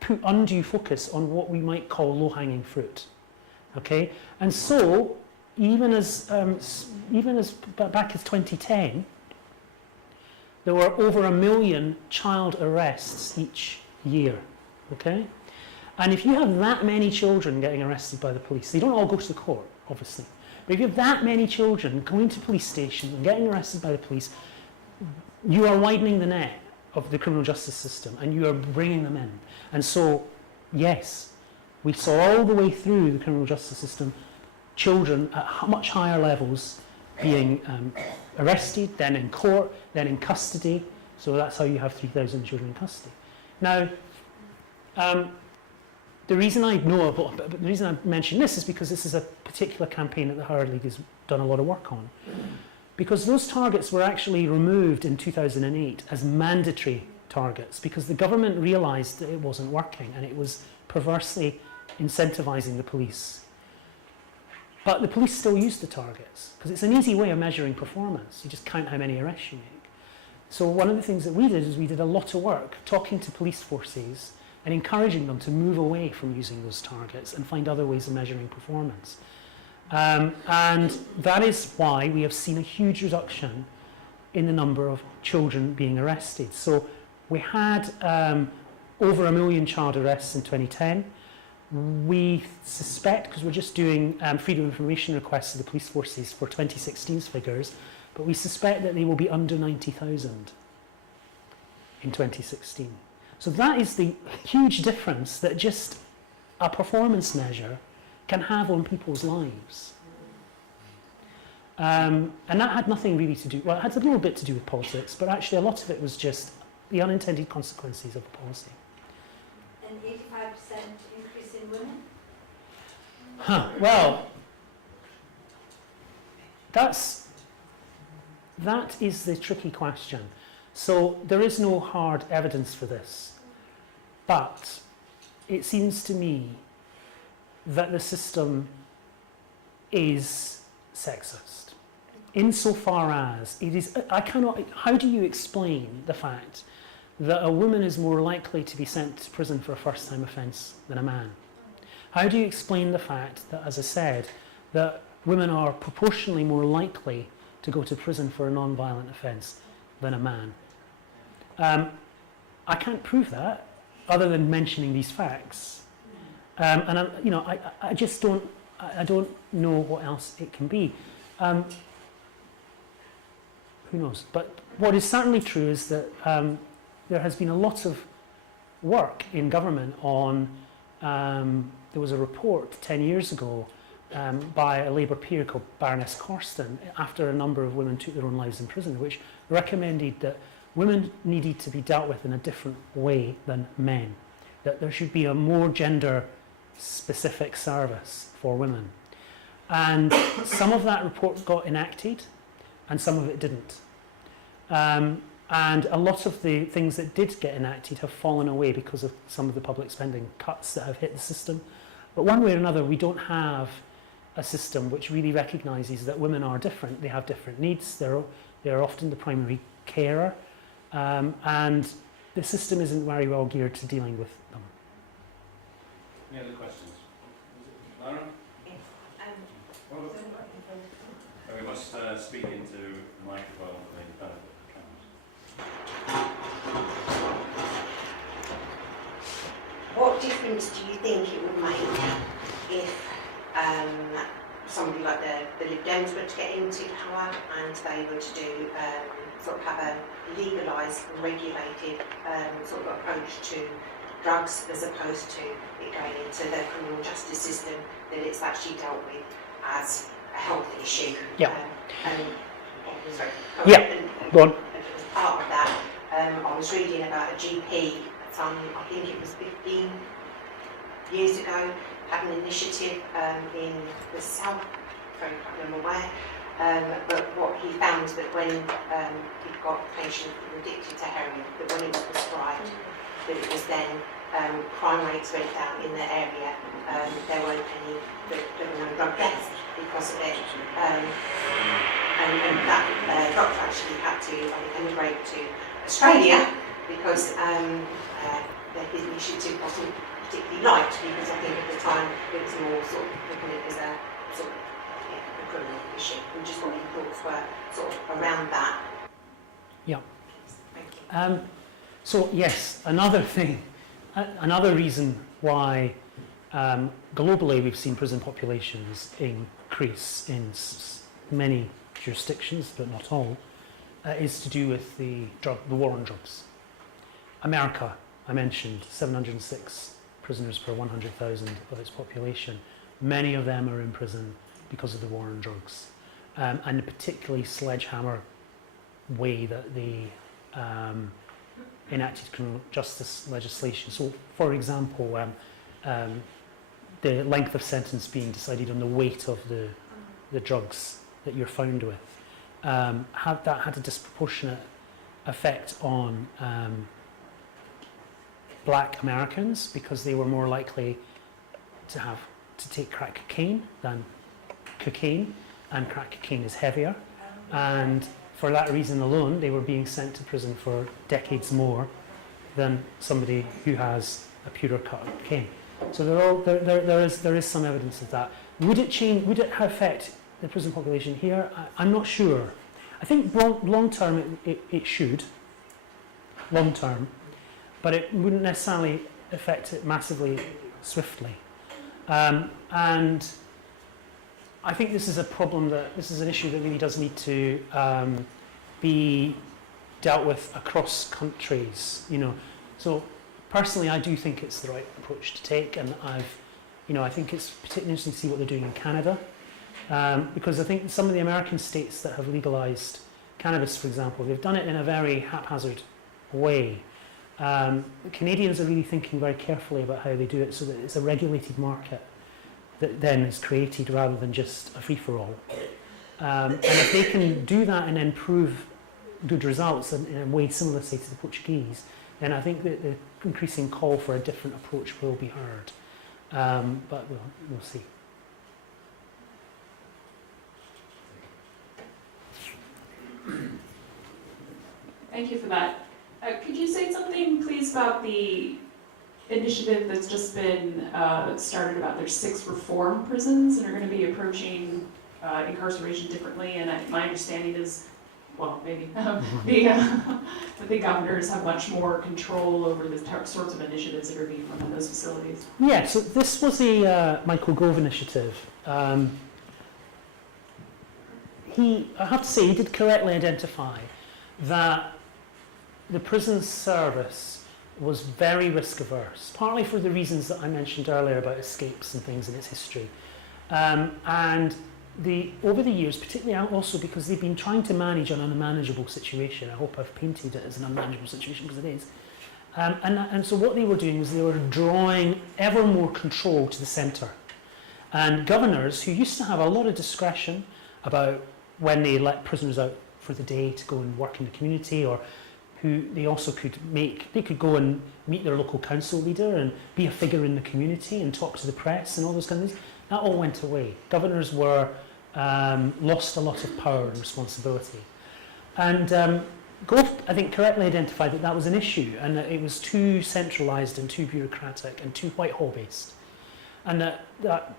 put undue focus on what we might call low-hanging fruit. Okay? And so, even as back as 2010, there were over 1 million child arrests each year. Okay, And if you have that many children getting arrested by the police, they don't all go to the court, obviously. But if you have that many children going to police stations and getting arrested by the police, you are widening the net of the criminal justice system and you are bringing them in. And so, yes, we saw all the way through the criminal justice system children at much higher levels being arrested, then in court, then in custody. So that's how you have 3,000 children in custody. Now, the reason I know about, but the reason I mention this is because this is a particular campaign that the Howard League has done a lot of work on. Because those targets were actually removed in 2008 as mandatory targets because the government realised that it wasn't working and it was perversely incentivising the police. But the police still use the targets because it's an easy way of measuring performance. You just count how many arrests you make. So one of the things that we did is we did a lot of work talking to police forces and encouraging them to move away from using those targets and find other ways of measuring performance. And that is why we have seen a huge reduction in the number of children being arrested. So we had over 1 million child arrests in 2010. We suspect, because we're just doing freedom of information requests to the police forces for 2016's figures, but we suspect that they will be under 90,000 in 2016. So that is the huge difference that just a performance measure can have on people's lives. And that had nothing really to do, well, it had a little bit to do with politics, but actually a lot of it was just the unintended consequences of the policy. An 85% increase in women? Well, that is the tricky question. So there is no hard evidence for this, but it seems to me that the system is sexist, insofar as it is. How do you explain the fact that a woman is more likely to be sent to prison for a first-time offence than a man? How do you explain the fact that, as I said, that women are proportionally more likely to go to prison for a non-violent offence than a man? I can't prove that other than mentioning these facts. And I just don't. I don't know what else it can be. Who knows? But what is certainly true is that there has been a lot of work in government on. There was a report 10 years ago by a Labour peer called Baroness Corston, after a number of women took their own lives in prison, which recommended that women needed to be dealt with in a different way than men, that there should be a more gender-specific service for women. And some of that report got enacted, and some of it didn't. And a lot of the things that did get enacted have fallen away because of some of the public spending cuts that have hit the system. But one way or another, we don't have a system which really recognises that women are different. They have different needs. They're often the primary carer. And the system isn't very well geared to dealing with them. Any other questions? Lara? Yes. We must speak into the microphone for the benefit of the cameras. What difference do you think it would make if somebody like the Lib Dems were to get into power and they were to do sort of have a legalised, regulated sort of approach to drugs as opposed to it going into the criminal justice system, that it's actually dealt with as a health issue? Yeah. Yeah. Go on. As part of that, I was reading about a GP some, I think it was 15 years ago, had an initiative in the south, I can't remember where, but what he found was that when he'd got patients that were addicted to heroin, that when it was prescribed, that it was then crime rates went down in the area. There were no drug deaths because of it. And that doctor actually had to emigrate to Australia because his initiative wasn't particularly liked, because I think at the time it was more sort of looking at it as a sort of a criminal issue. And just what your thoughts were sort of around that. Yeah. Thank you. So yes, another thing, another reason why globally we've seen prison populations increase in many jurisdictions, but not all, is to do with the war on drugs. America, I mentioned, 706 prisoners per 100,000 of its population. Many of them are in prison because of the war on drugs, and the particularly sledgehammer way that they enacted criminal justice legislation. So, for example, the length of sentence being decided on the weight of the drugs that you're found with, had a disproportionate effect on black Americans, because they were more likely to take crack cocaine than cocaine, and crack cocaine is heavier, and for that reason alone they were being sent to prison for decades more than somebody who has a purer cut of cocaine. So there is some evidence of that. Would it affect the prison population here? I'm not sure. I think long term it should, long term, but it wouldn't necessarily affect it massively swiftly. And I think this is an issue that really does need to be dealt with across countries. So personally, I do think it's the right approach to take, and I think it's particularly interesting to see what they're doing in Canada, because I think some of the American states that have legalised cannabis, for example, they've done it in a very haphazard way. The Canadians are really thinking very carefully about how they do it, so that it's a regulated market that then is created rather than just a free-for-all. And if they can do that and then prove good results in a way similar, say, to the Portuguese, then I think that the increasing call for a different approach will be heard. But we'll see. Thank you for that. Could you say something, please, about the initiative that's just been started about there's 6 reform prisons and are going to be approaching incarceration differently? And my understanding is, well, maybe the governors have much more control over the sorts of initiatives that are being run in those facilities. Yeah, so this was a Michael Gove initiative. I have to say, he did correctly identify that the prison service was very risk averse, partly for the reasons that I mentioned earlier about escapes and things in its history. And over the years, particularly also because they've been trying to manage an unmanageable situation. I hope I've painted it as an unmanageable situation, because it is. And so what they were doing was they were drawing ever more control to the centre. And governors, who used to have a lot of discretion about when they let prisoners out for the day to go and work in the community, or who they also could go and meet their local council leader and be a figure in the community and talk to the press and all those kind of things, that all went away. Governors were lost a lot of power and responsibility. And Gove, I think, correctly identified that that was an issue, and that it was too centralised and too bureaucratic and too Whitehall based. And that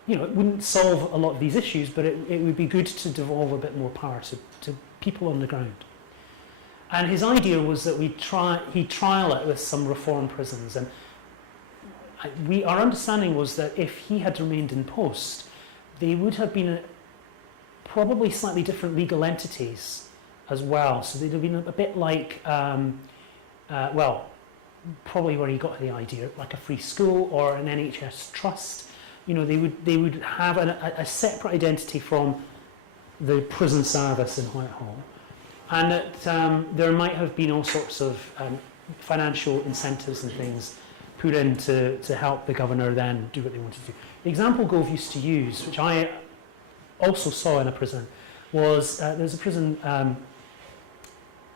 it wouldn't solve a lot of these issues, but it would be good to devolve a bit more power to people on the ground. And his idea was that he'd trial it with some reform prisons. And our understanding was that if he had remained in post, they would have been probably slightly different legal entities as well. So they'd have been a bit like, probably where he got the idea, like a free school or an NHS trust. They would have a separate identity from the prison service in Whitehall. And that there might have been all sorts of financial incentives and things put in to help the governor then do what they wanted to do. The example Gove used to use, which I also saw in a prison, was there's a prison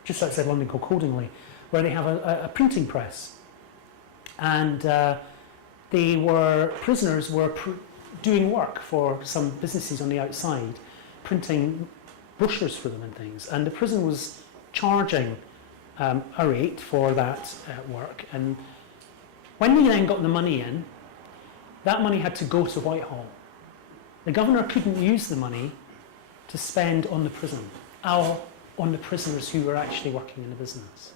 just outside London called Codingley, where they have a printing press. And prisoners were doing work for some businesses on the outside, printing brochures for them and things, and the prison was charging a rate for that work. And when they then got the money in, that money had to go to Whitehall. The governor couldn't use the money to spend on the prison, or on the prisoners who were actually working in the business.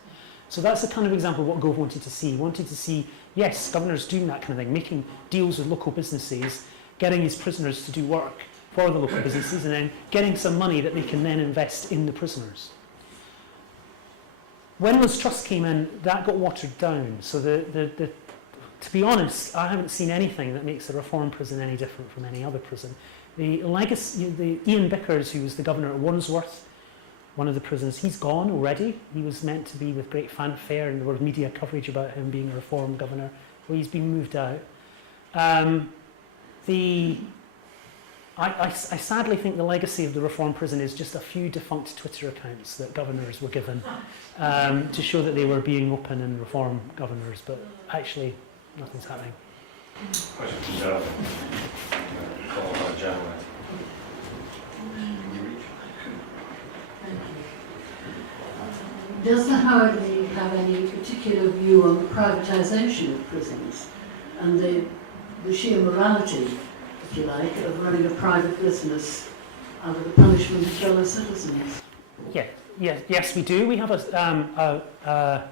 So that's the kind of example of what Gove wanted to see. He wanted to see, yes, governors doing that kind of thing, making deals with local businesses, getting his prisoners to do work for the local businesses, and then getting some money that they can then invest in the prisoners. When Liz Truss came in, that got watered down. So to be honest, I haven't seen anything that makes a reform prison any different from any other prison. The legacy, Ian Bickers, who was the governor at Wandsworth, one of the prisons, he's gone already. He was meant to be with great fanfare, and there was media coverage about him being a reform governor. Well, he's been moved out. I sadly think the legacy of the reform prison is just a few defunct Twitter accounts that governors were given to show that they were being open and reform governors, but actually nothing's happening. Question from Joe. Call by gentleman. Does the Howard League have any particular view on the privatisation of prisons and the sheer morality, if you like, of running a private business under the punishment of fellow citizens? Yes, we do. We have a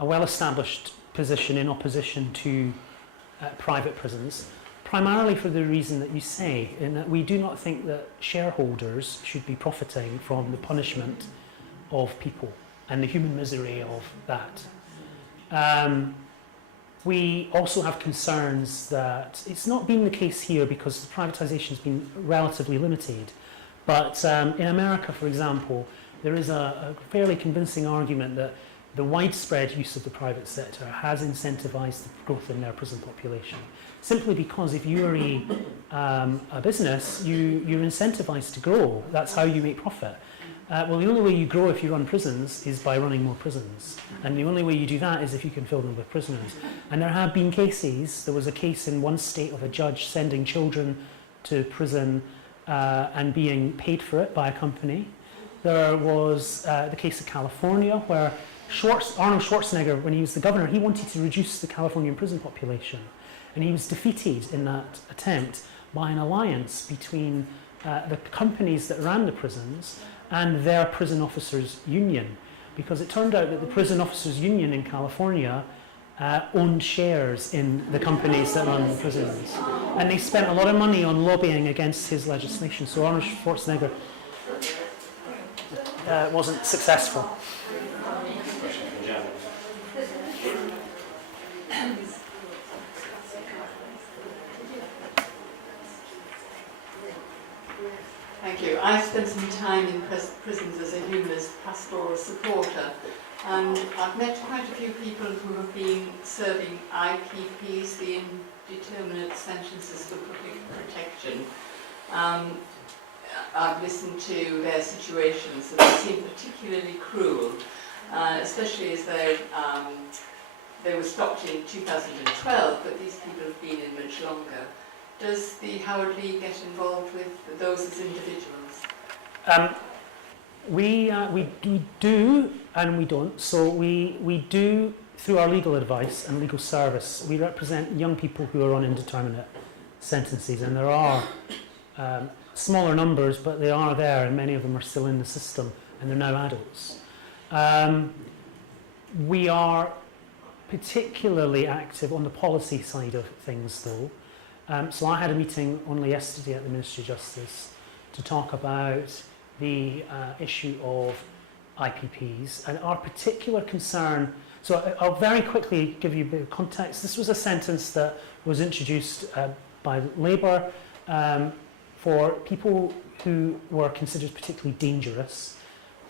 well-established position in opposition to private prisons, primarily for the reason that you say, in that we do not think that shareholders should be profiting from the punishment of people and the human misery of that. We also have concerns that it's not been the case here because privatisation has been relatively limited, but in America, for example, there is a fairly convincing argument that the widespread use of the private sector has incentivised the growth in their prison population. Simply because if you are a business, you're incentivised to grow. That's how you make profit. Well, the only way you grow if you run prisons is by running more prisons. And the only way you do that is if you can fill them with prisoners. And there have been cases. There was a case in one state of a judge sending children to prison and being paid for it by a company. There was the case of California where Arnold Schwarzenegger, when he was the governor, he wanted to reduce the Californian prison population. And he was defeated in that attempt by an alliance between the companies that ran the prisons and their prison officers' union. Because it turned out that the prison officers' union in California owned shares in the companies that run the prisons. And they spent a lot of money on lobbying against his legislation. So Arnold Schwarzenegger wasn't successful. Question from Jan. Thank you. I've spent some time in prisons as a humanist pastoral supporter, and I've met quite a few people who have been serving IPPs, the indeterminate sentences for protection. I've listened to their situations, and they seem particularly cruel, especially as they were stopped in 2012, but these people have been in much longer. Does the Howard League get involved with those as individuals? We do and we don't. So we do, through our legal advice and legal service, we represent young people who are on indeterminate sentences, and there are smaller numbers, but they are there, and many of them are still in the system, and they're now adults. We are particularly active on the policy side of things, though. So I had a meeting only yesterday at the Ministry of Justice to talk about the issue of IPPs and our particular concern. So I'll very quickly give you a bit of context. This was a sentence that was introduced by Labour for people who were considered particularly dangerous.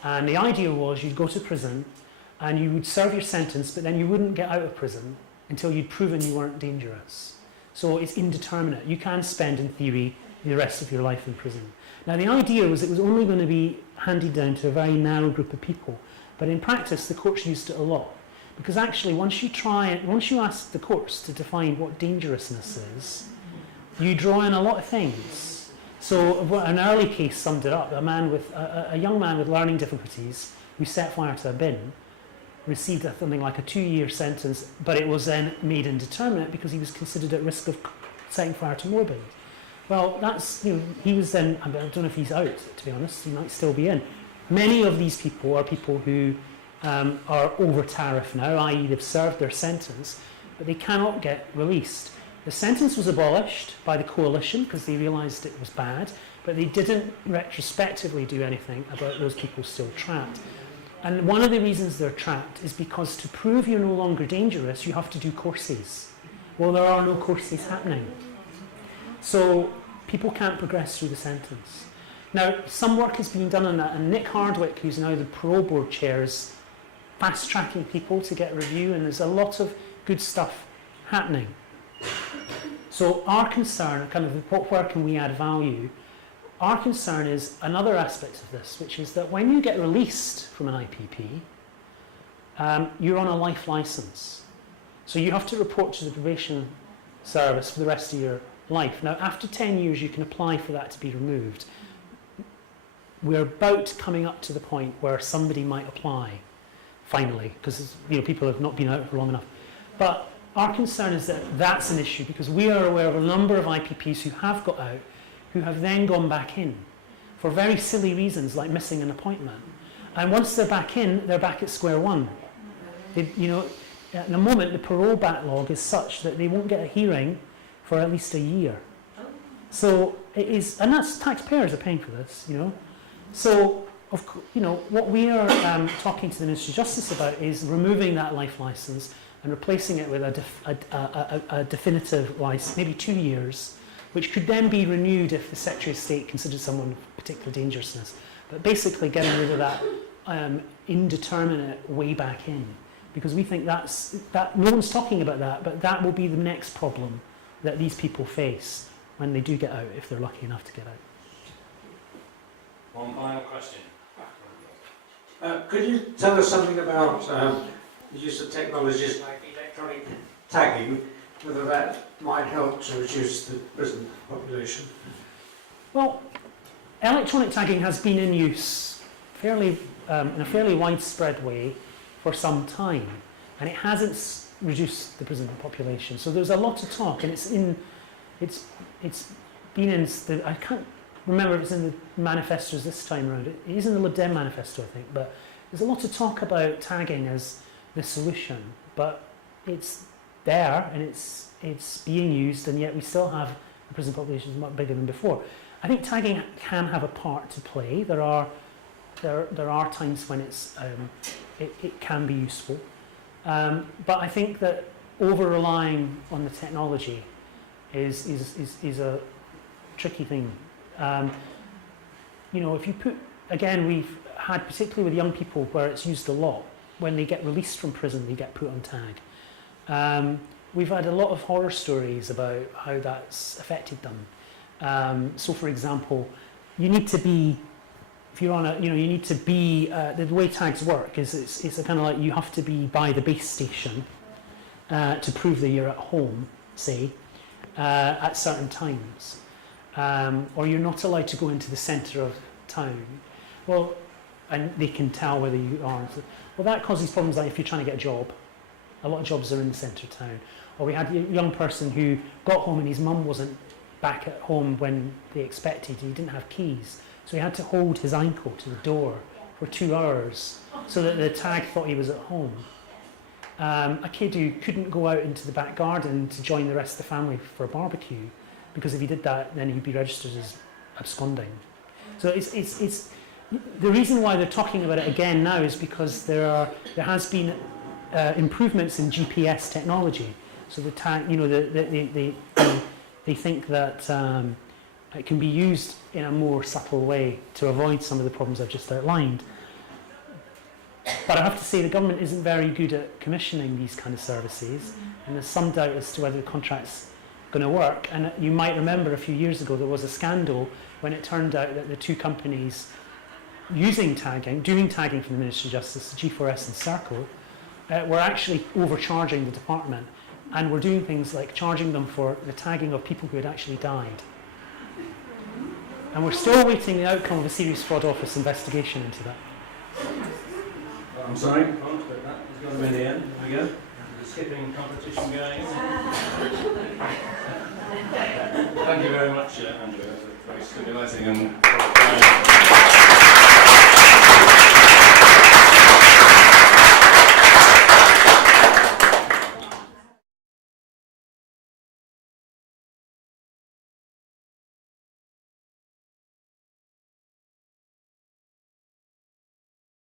And the idea was you'd go to prison and you would serve your sentence, but then you wouldn't get out of prison until you'd proven you weren't dangerous. So it's indeterminate. You can spend, in theory, the rest of your life in prison. Now, the idea was it was only going to be handed down to a very narrow group of people. But in practice, the courts used it a lot. Because actually, once you ask the courts to define what dangerousness is, you draw in a lot of things. So an early case summed it up. A young man with learning difficulties who set fire to a bin received something like a 2-year sentence, but it was then made indeterminate because he was considered at risk of setting fire to more bins. Well, he was then, I don't know if he's out, to be honest, he might still be in. Many of these people are people who are over tariff now, i.e. they've served their sentence, but they cannot get released. The sentence was abolished by the coalition because they realised it was bad, but they didn't retrospectively do anything about those people still trapped. And one of the reasons they're trapped is because to prove you're no longer dangerous, you have to do courses. Well, there are no courses happening. So people can't progress through the sentence. Now, some work has been done on that, and Nick Hardwick, who's now the parole board chair, is fast-tracking people to get a review, and there's a lot of good stuff happening. So our concern, kind of where can we add value, our concern is another aspect of this, which is that when you get released from an IPP, you're on a life licence. So you have to report to the probation service for the rest of your life. Now, after 10 years, you can apply for that to be removed. We're about coming up to the point where somebody might apply, finally, because people have not been out for long enough. But our concern is that that's an issue, because we are aware of a number of IPPs who have got out, who have then gone back in for very silly reasons, like missing an appointment. And once they're back in, they're back at square one. At the moment, the parole backlog is such that they won't get a hearing for at least a year. So it is, and that's taxpayers are paying for this, So, what we are talking to the Ministry of Justice about is removing that life licence and replacing it with a definitive licence, maybe 2 years, which could then be renewed if the Secretary of State considers someone of particular dangerousness. But basically getting rid of that indeterminate way back in, because we think that no one's talking about that, but that will be the next problem that these people face when they do get out, if they're lucky enough to get out. One final question. Could you tell us something about the use of technologies like electronic tagging, whether that might help to reduce the prison population? Well, electronic tagging has been in use in a fairly widespread way for some time, and it hasn't reduced the prison population. So there's a lot of talk, and it's been in I can't remember if it's in the manifestos this time around. It is in the Lib Dem manifesto, I think, but there's a lot of talk about tagging as the solution, but it's there and it's being used, and yet we still have the prison population is much bigger than before. I think tagging can have a part to play. There are times when it can be useful, but I think that over relying on the technology is a tricky thing. If you put, again, we've had, particularly with young people, where it's used a lot, when they get released from prison, they get put on tag. We've had a lot of horror stories about how that's affected them. So, for example, you need to be, if you're on the way tags work is it's kind of like you have to be by the base station to prove that you're at home, say, at certain times. Or you're not allowed to go into the centre of town. Well, and they can tell whether you are. Well, that causes problems like if you're trying to get a job. A lot of jobs are in the centre of town. Or we had a young person who got home and his mum wasn't back at home when they expected. He didn't have keys. So he had to hold his ankle to the door for 2 hours so that the tag thought he was at home. A kid who couldn't go out into the back garden to join the rest of the family for a barbecue, because if he did that, then he'd be registered as absconding. So it's the reason why they're talking about it again now is because there has been improvements in GPS technology. So the tag, they think that it can be used in a more subtle way to avoid some of the problems I've just outlined. But I have to say the government isn't very good at commissioning these kind of services, and there's some doubt as to whether the contract's going to work. And you might remember a few years ago there was a scandal when it turned out that the two companies doing tagging for the Ministry of Justice, G4S and Circle, were actually overcharging the department and were doing things like charging them for the tagging of people who had actually died. And we're still awaiting the outcome of a Serious Fraud Office investigation into that. I'm sorry, but that is going to be the end. There we go. The skipping competition going. Thank you very much, Andrew. That was very stimulating and